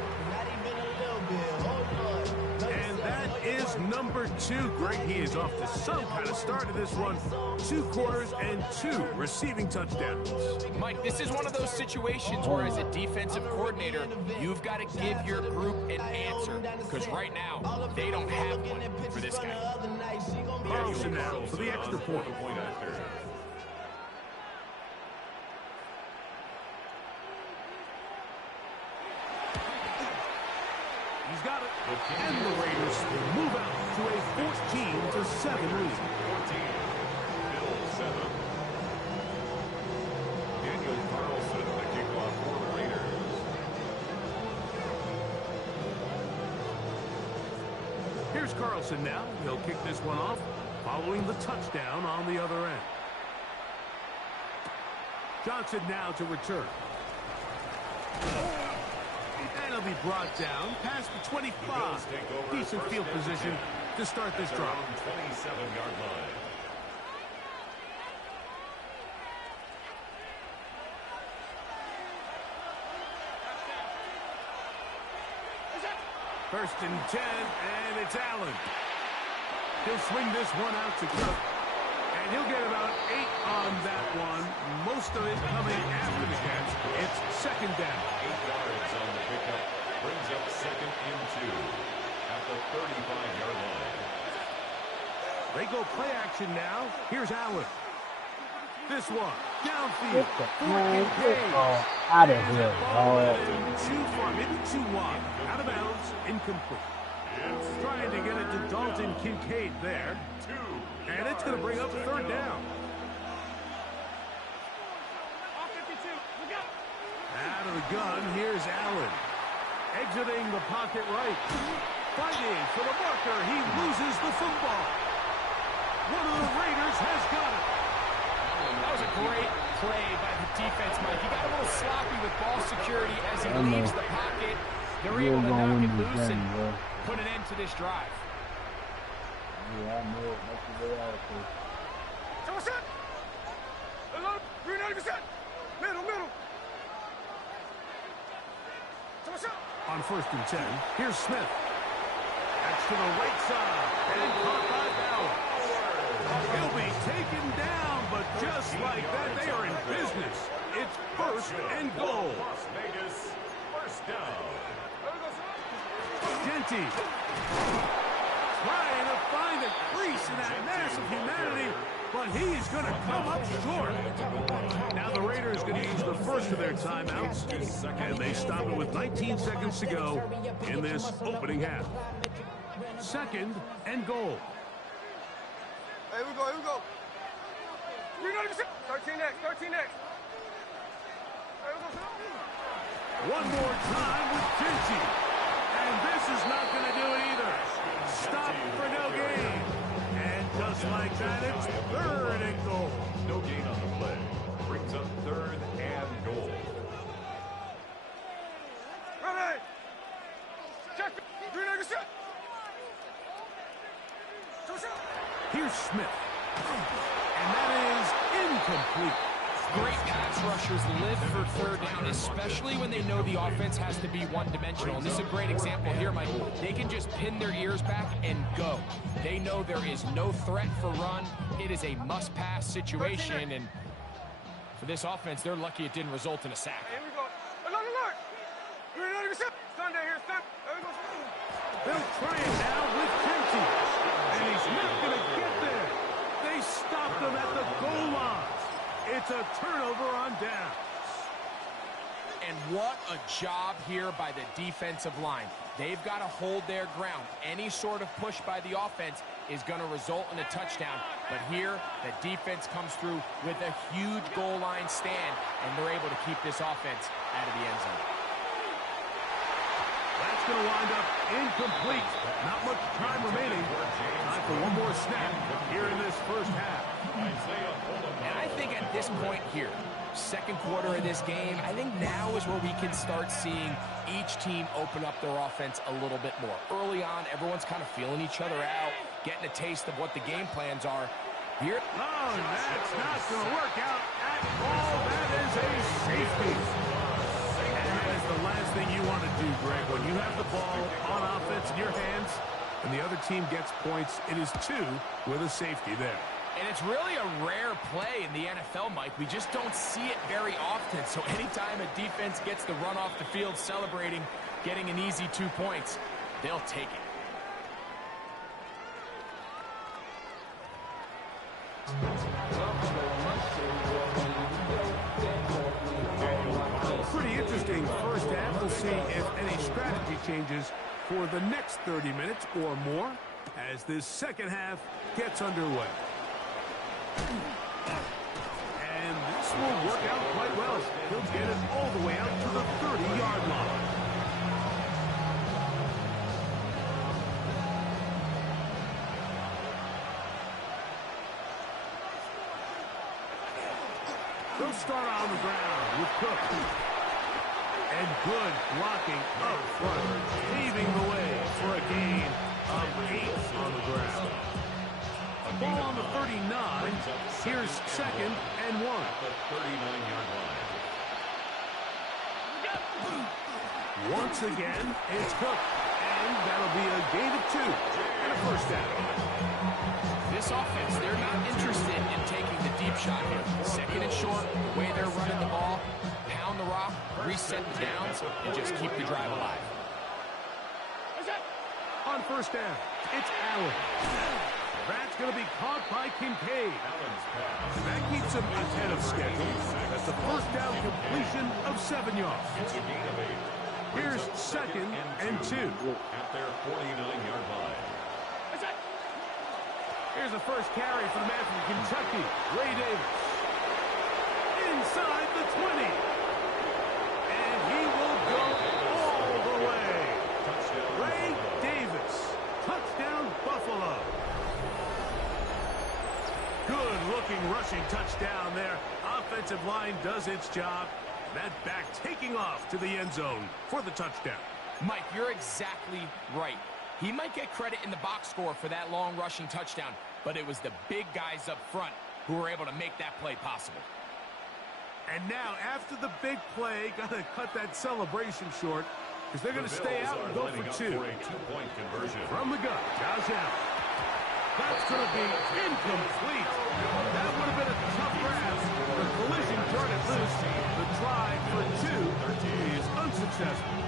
And that is number 2. Greg, he is off to some kind of start of this one. 2 quarters and 2 receiving touchdowns. Mike, this is one of those situations where as a defensive coordinator, you've got to give your group an answer. Because right now, they don't have one for this guy. Carlson now for the extra point. He's got it. And the Raiders move out to a 14-7 lead. 14. Bill 7. Daniel Carlson, the kickoff for the Raiders. Here's Carlson now. He'll kick this one off, following the touchdown on the other end. Johnson now to return. And he'll be brought down past the 25. Decent field position to start this drive. 27-yard line. First and 10, and it's Allen. He'll swing this one out to Cook. And he'll get about 8 on that one. Most of it coming after the catch. It's 2nd down. 8 yards on the pickup. Brings up 2nd and 2 at the 35-yard line. They go play action now. Here's Allen. This one, downfield. Out of here. Too far, maybe too wide. Out of bounds, incomplete. Trying to get it to Dalton Kincaid there. And it's going to bring up 3rd down. Out of the gun, here's Allen. Exiting the pocket right. Fighting for the marker. He loses the football. One of the Raiders has got it. That was a great play by the defense, Mike. He got a little sloppy with ball security as he leaves the pocket. They're able to knock it loose and put an end to this drive. Yeah, I know it. That's the way I was saying. What's up? Hello? 390%. Middle. What's up? On 1st and 10, here's Smith. That's to the right side. And caught by Bauer. He'll be taken down, but just like that, they are in business. It's 1st and goal. Las Vegas, 1st down. Genty trying to find a crease in that mass of humanity, but he's going to come up short. Now the Raiders going to use the first of their timeouts, and they stop it with 19 seconds to go in this opening half. 2nd and goal. Here we go. 390%. 13 next. One more time with Genty. And this is not going to do it either. Stop for no gain. And just like that, it's 3rd and goal. Here's Smith. And that is incomplete. Great pass rushers live for third down, especially when they know the offense has to be one-dimensional. And this is a great example here, Mike. They can just pin their ears back and go. They know there is no threat for run. It is a must-pass situation, and for this offense, they're lucky it didn't result in a sack. Here we go. Alert! Sunday here, Sunday. There we go. They'll try it now with Kenty. And he's not going to get there. They stopped him at the goal line. It's a turnover on downs. And what a job here by the defensive line. They've got to hold their ground. Any sort of push by the offense is going to result in a touchdown. But here, the defense comes through with a huge goal line stand, and they're able to keep this offense out of the end zone. That's going to wind up incomplete. Not much time remaining. Time for one more snap here in this first half. And I think at this point here, second quarter of this game, I think now is where we can start seeing each team open up their offense a little bit more. Early on, everyone's kind of feeling each other out, getting a taste of what the game plans are. Here. Oh, that's not going to work out at all. That is a safety. And that is the last thing you want to do, Greg. When you have the ball on offense in your hands and the other team gets points, it is 2 with a safety there. And it's really a rare play in the NFL, Mike. We just don't see it very often. So anytime a defense gets the run off the field celebrating, getting an easy 2 points, they'll take it. Pretty interesting first half. We'll see if any strategy changes for the next 30 minutes or more as this second half gets underway. And this will work out quite well. He'll get it all the way out to the 30-yard line. They'll start on the ground with Cook. And good blocking up front, paving the way for a gain of 8 on the ground. Ball on the 39. Here's 2nd and 1. The 39-yard line. Once again, it's Cook. And that'll be a gain of 2 and a first down. This offense, they're not interested in taking the deep shot here. 2nd and short, the way they're running the ball, pound the rock, reset the downs, and just keep the drive alive. On first down, it's Allen. That's going to be caught by Kincaid. That keeps him ahead of schedule. That's the first down completion of 7 yards. Here's 2nd and 2. At their 49-yard line. Here's the first carry for the man from Kentucky, Ray Davis. Inside the 20. And he will go all the way. Ray Davis. Touchdown, Buffalo. Good-looking rushing touchdown there. Offensive line does its job. That back taking off to the end zone for the touchdown. Mike, you're exactly right. He might get credit in the box score for that long rushing touchdown, but it was the big guys up front who were able to make that play possible. And now, after the big play, got to cut that celebration short because they're going to stay out and go for 2. For a 2-point conversion. From the gun, Josh Allen. That's going to be incomplete. That would have been a tough grab. The collision turned it loose. The try for 2 is unsuccessful.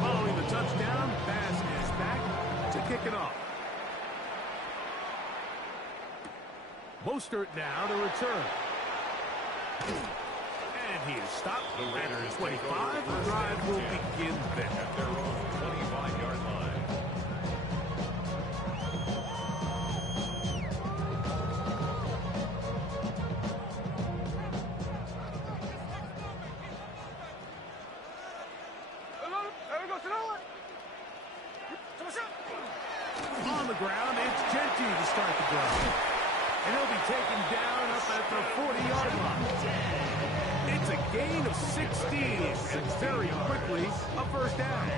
Following the touchdown, pass is back to kick it off. Mostert now to return. And he is stopped at 25. The drive will begin then. At their own 25-yard line. On the ground, it's Genty to start the drive. And he'll be taken down up at the 40-yard line. It's a gain of 16, and very quickly a first down.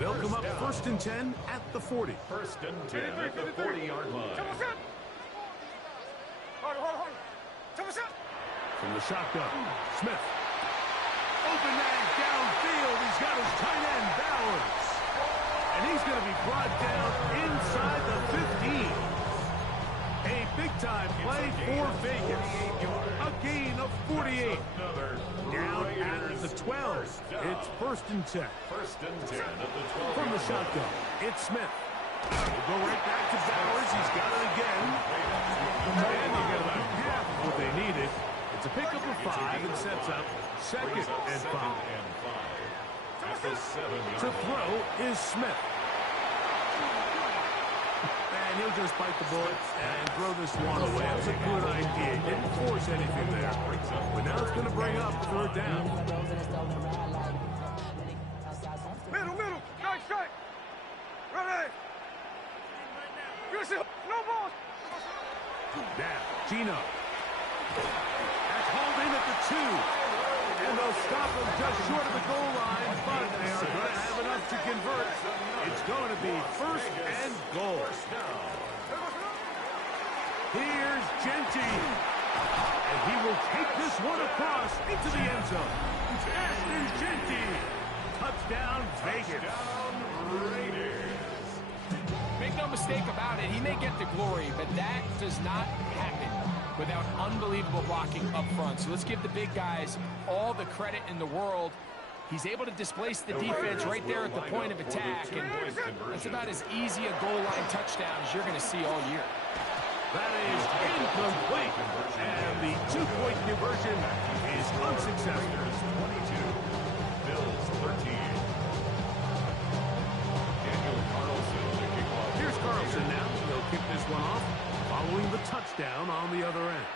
They'll come up 1st and 10 at the 40. 1st and 10 at the 40-yard line. From the shotgun, Smith. Open man downfield. He's got his tight end, Bowers. And he's going to be brought down inside the 15. A big-time play for Vegas. A gain of 48. Down at the 12. It's 1st and 10. 1st and 10 at the 12. From the shotgun, it's Smith. We'll go right back to Bowers. He's got it again. And they get about half of what they needed. It's a pickup of 5 and sets up 2nd and 5. To throw is Smith. And he'll just bite the bullet and throw this one away. That's a good idea. He didn't force anything there. But now it's going to bring up 3rd down. Middle. Strike, strike. Ready. No balls. Now, Gino. That's hauled in at the 2. And they'll stop him just short of the goal line, but they are going to have enough to convert. It's going to be 1st and goal. Here's Genty. And he will take this one across into the end zone. Ashton Genty. Touchdown, Vegas. Make no mistake about it, he may get the glory, but that does not happen without unbelievable blocking up front. So let's give the big guys all the credit in the world. He's able to displace the defense right there at the point of attack, and that's about as easy a goal line touchdown as you're going to see all year. That is incomplete, and the 2-point conversion is unsuccessful. 22, Bills 13. Daniel Carlson to kick off. Here's Carlson now. He'll kick this one off, following the touchdown on the other end.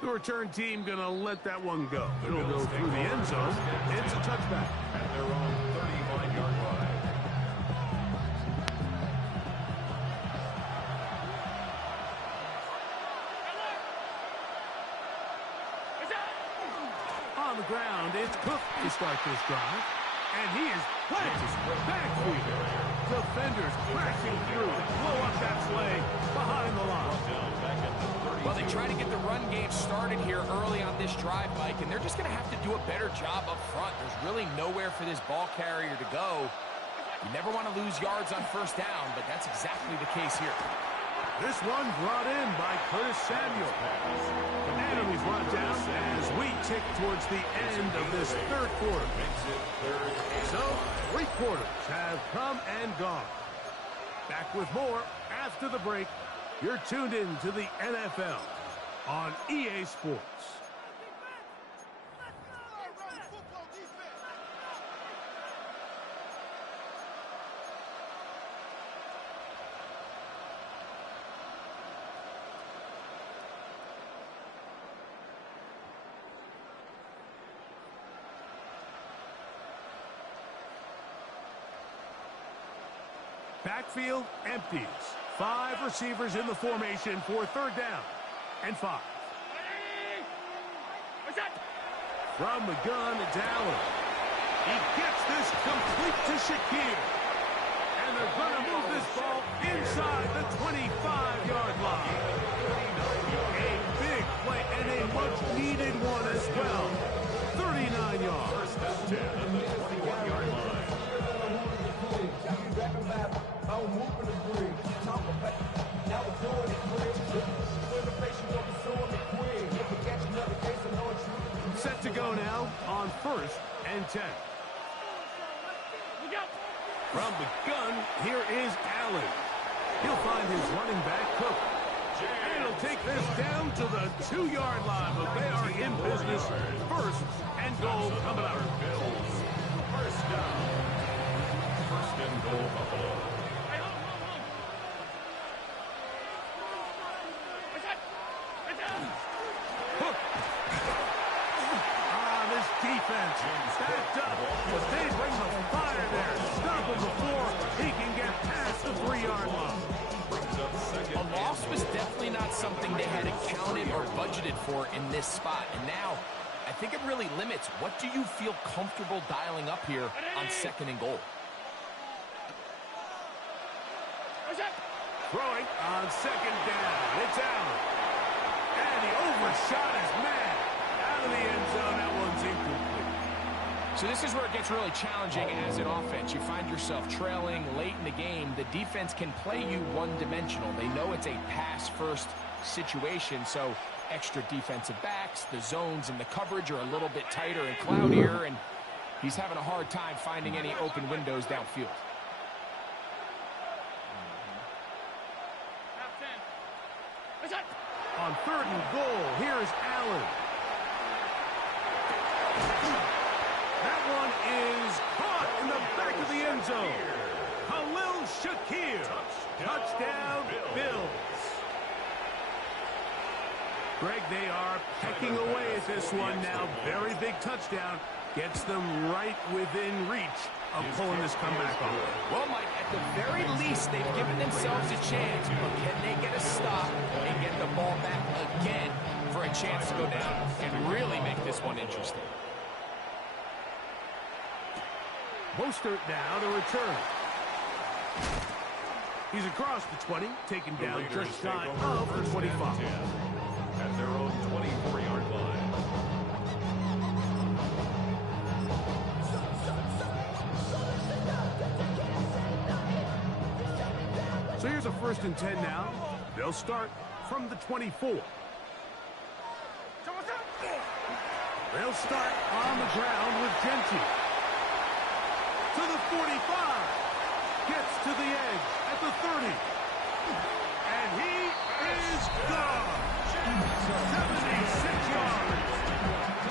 The return team going to let that one go. It'll go through the end zone. It's a touchback. At their own 35-yard line. On the ground, it's Cook to start this drive. And he is planted backfield. Defenders crashing through. Blow up that play behind the line. Well, they try to get the run game started here early on this drive, Mike, and they're just going to have to do a better job up front. There's really nowhere for this ball carrier to go. You never want to lose yards on 1st down, but that's exactly the case here. This one brought in by Curtis Samuel. And it'll be brought down as we tick towards the end of this 3rd quarter. So, 3 quarters have come and gone. Back with more after the break. You're tuned in to the NFL on EA Sports. Backfield empties. 5 receivers in the formation for 3rd down and 5. From the gun, it's Allen. He gets this complete to Shakir. And they're going to move this ball inside the 25-yard line. A big play and a much-needed one as well. 39 yards. 1st and 10 at the 21-yard line. Set to go now on 1st and 10. From the gun, here is Allen. He'll find his running back, Cook. And he'll take this down to the 2-yard line, but they are in business. 1st and goal coming up. 1st down. 1st and goal, Buffalo. Defense backed up, but they bring the fire there. Stop him before he can get past the 3-yard line. definitely not something they had accounted or budgeted for in this spot. And now, I think it really limits. What do you feel comfortable dialing up here on 2nd and goal? Throwing on 2nd down. It's out. And he overshot his man. Out of the end zone. That one's incomplete. So this is where it gets really challenging as an offense. You find yourself trailing late in the game. The defense can play you one-dimensional. They know it's a pass-first situation, so extra defensive backs, the zones and the coverage are a little bit tighter and cloudier, and he's having a hard time finding any open windows downfield. On 3rd and goal, here is Allen. That one is caught in the back of the end zone. Khalil Shakir. Touchdown, Bills. Greg, they are pecking away at this one now. Very big touchdown. Gets them right within reach of pulling this comeback off. Well, Mike, at the very least, they've given themselves a chance. But can they get a stop and get the ball back again for a chance to go down and really make this one interesting? Mostert now to return. He's across the 20, taken down just shy of the 25. At their own 24-yard line. So here's a 1st and 10 now. They'll start from the 24. They'll start on the ground with Genty. To the 45. Gets to the edge at the 30. And he is gone. 76 yards.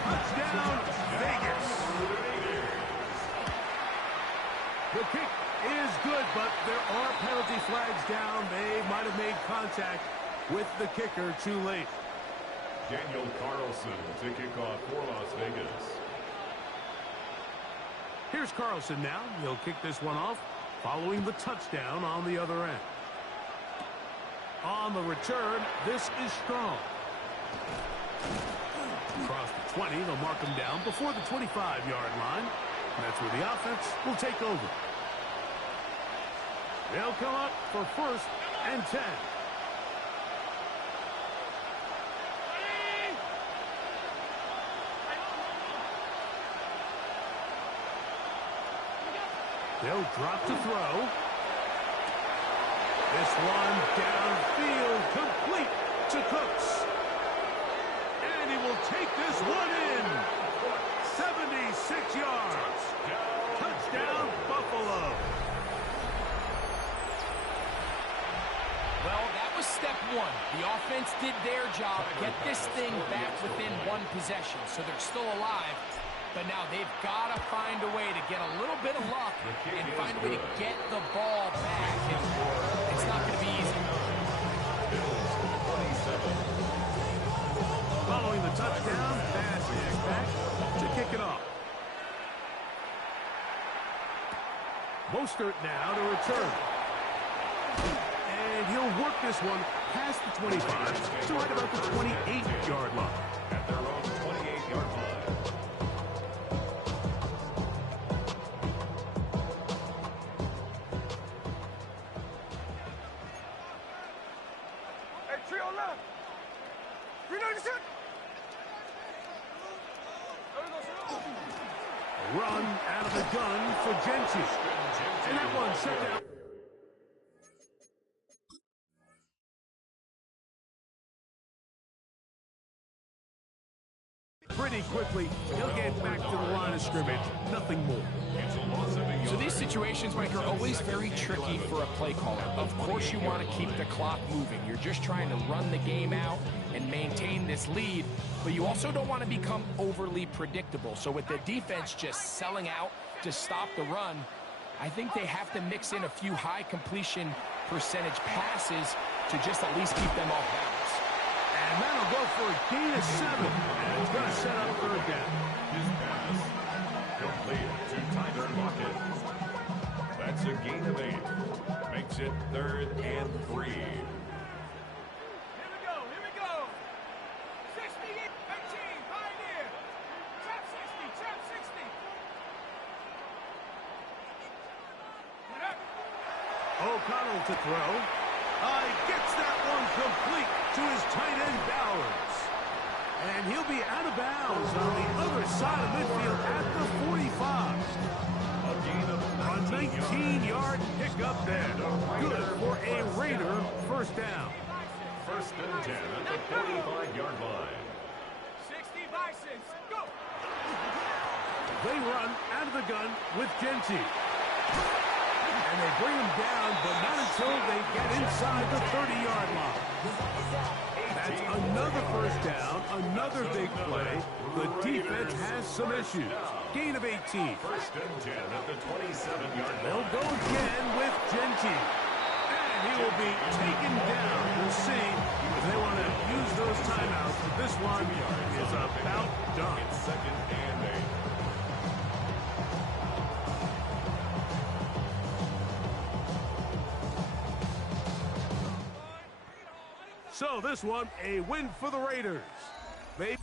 Touchdown, Vegas. The kick is good, but there are penalty flags down. They might have made contact with the kicker too late. Daniel Carlson to kick off for Las Vegas. Here's Carlson now. He'll kick this one off following the touchdown on the other end. On the return, this is Strong. Across the 20, they'll mark him down before the 25-yard line. That's where the offense will take over. They'll come up for 1st and 10. They'll drop to throw. This one downfield, complete to Cooks. And he will take this one in. 76 yards. Touchdown, Buffalo. Well, that was step one. The offense did their job, get this thing back within one possession, so they're still alive. But now they've got to find a way to get a little bit of luck and find a way to get the ball back. And it's not going to be easy. Following the touchdown, pass is back to kick it off. Mostert now to return. And he'll work this one past the 25 to right about the 28-yard line. At their own 28-yard line. Run out of the gun for Genty. And that one shut down. Pretty quickly, he'll get back to the line of scrimmage. Nothing more. So these situations, Mike, are always very tricky for a play caller. Of course you want to keep the clock moving. You're just trying to run the game out and maintain this lead, but you also don't want to become overly predictable. So with the defense just selling out to stop the run, I think they have to mix in a few high completion percentage passes to just at least keep them off balance. And that'll go for a gain of 7. And it's going to set up 3rd down. His pass complete to Tyler Lockett. That's a gain of 8. Makes it 3rd and 3. McConnell to throw. Gets that one complete to his tight end, Bowers. And he'll be out of bounds on the other side of midfield at the 45. A 19-yard pickup there. Good for a Raider first down. First and 10 at the 45-yard line. 60 Bisons, go! They run out of the gun with Genty. And they bring him down, but not until they get inside the 30-yard line. That's another first down, another big play. The defense has some issues. Gain of 18. First and 10 at the 27-yard line. They'll go again with Genty. And he will be taken down. We'll see if they want to use those timeouts. But this one is about done. It's second and 8. So this one, a win for the Raiders. They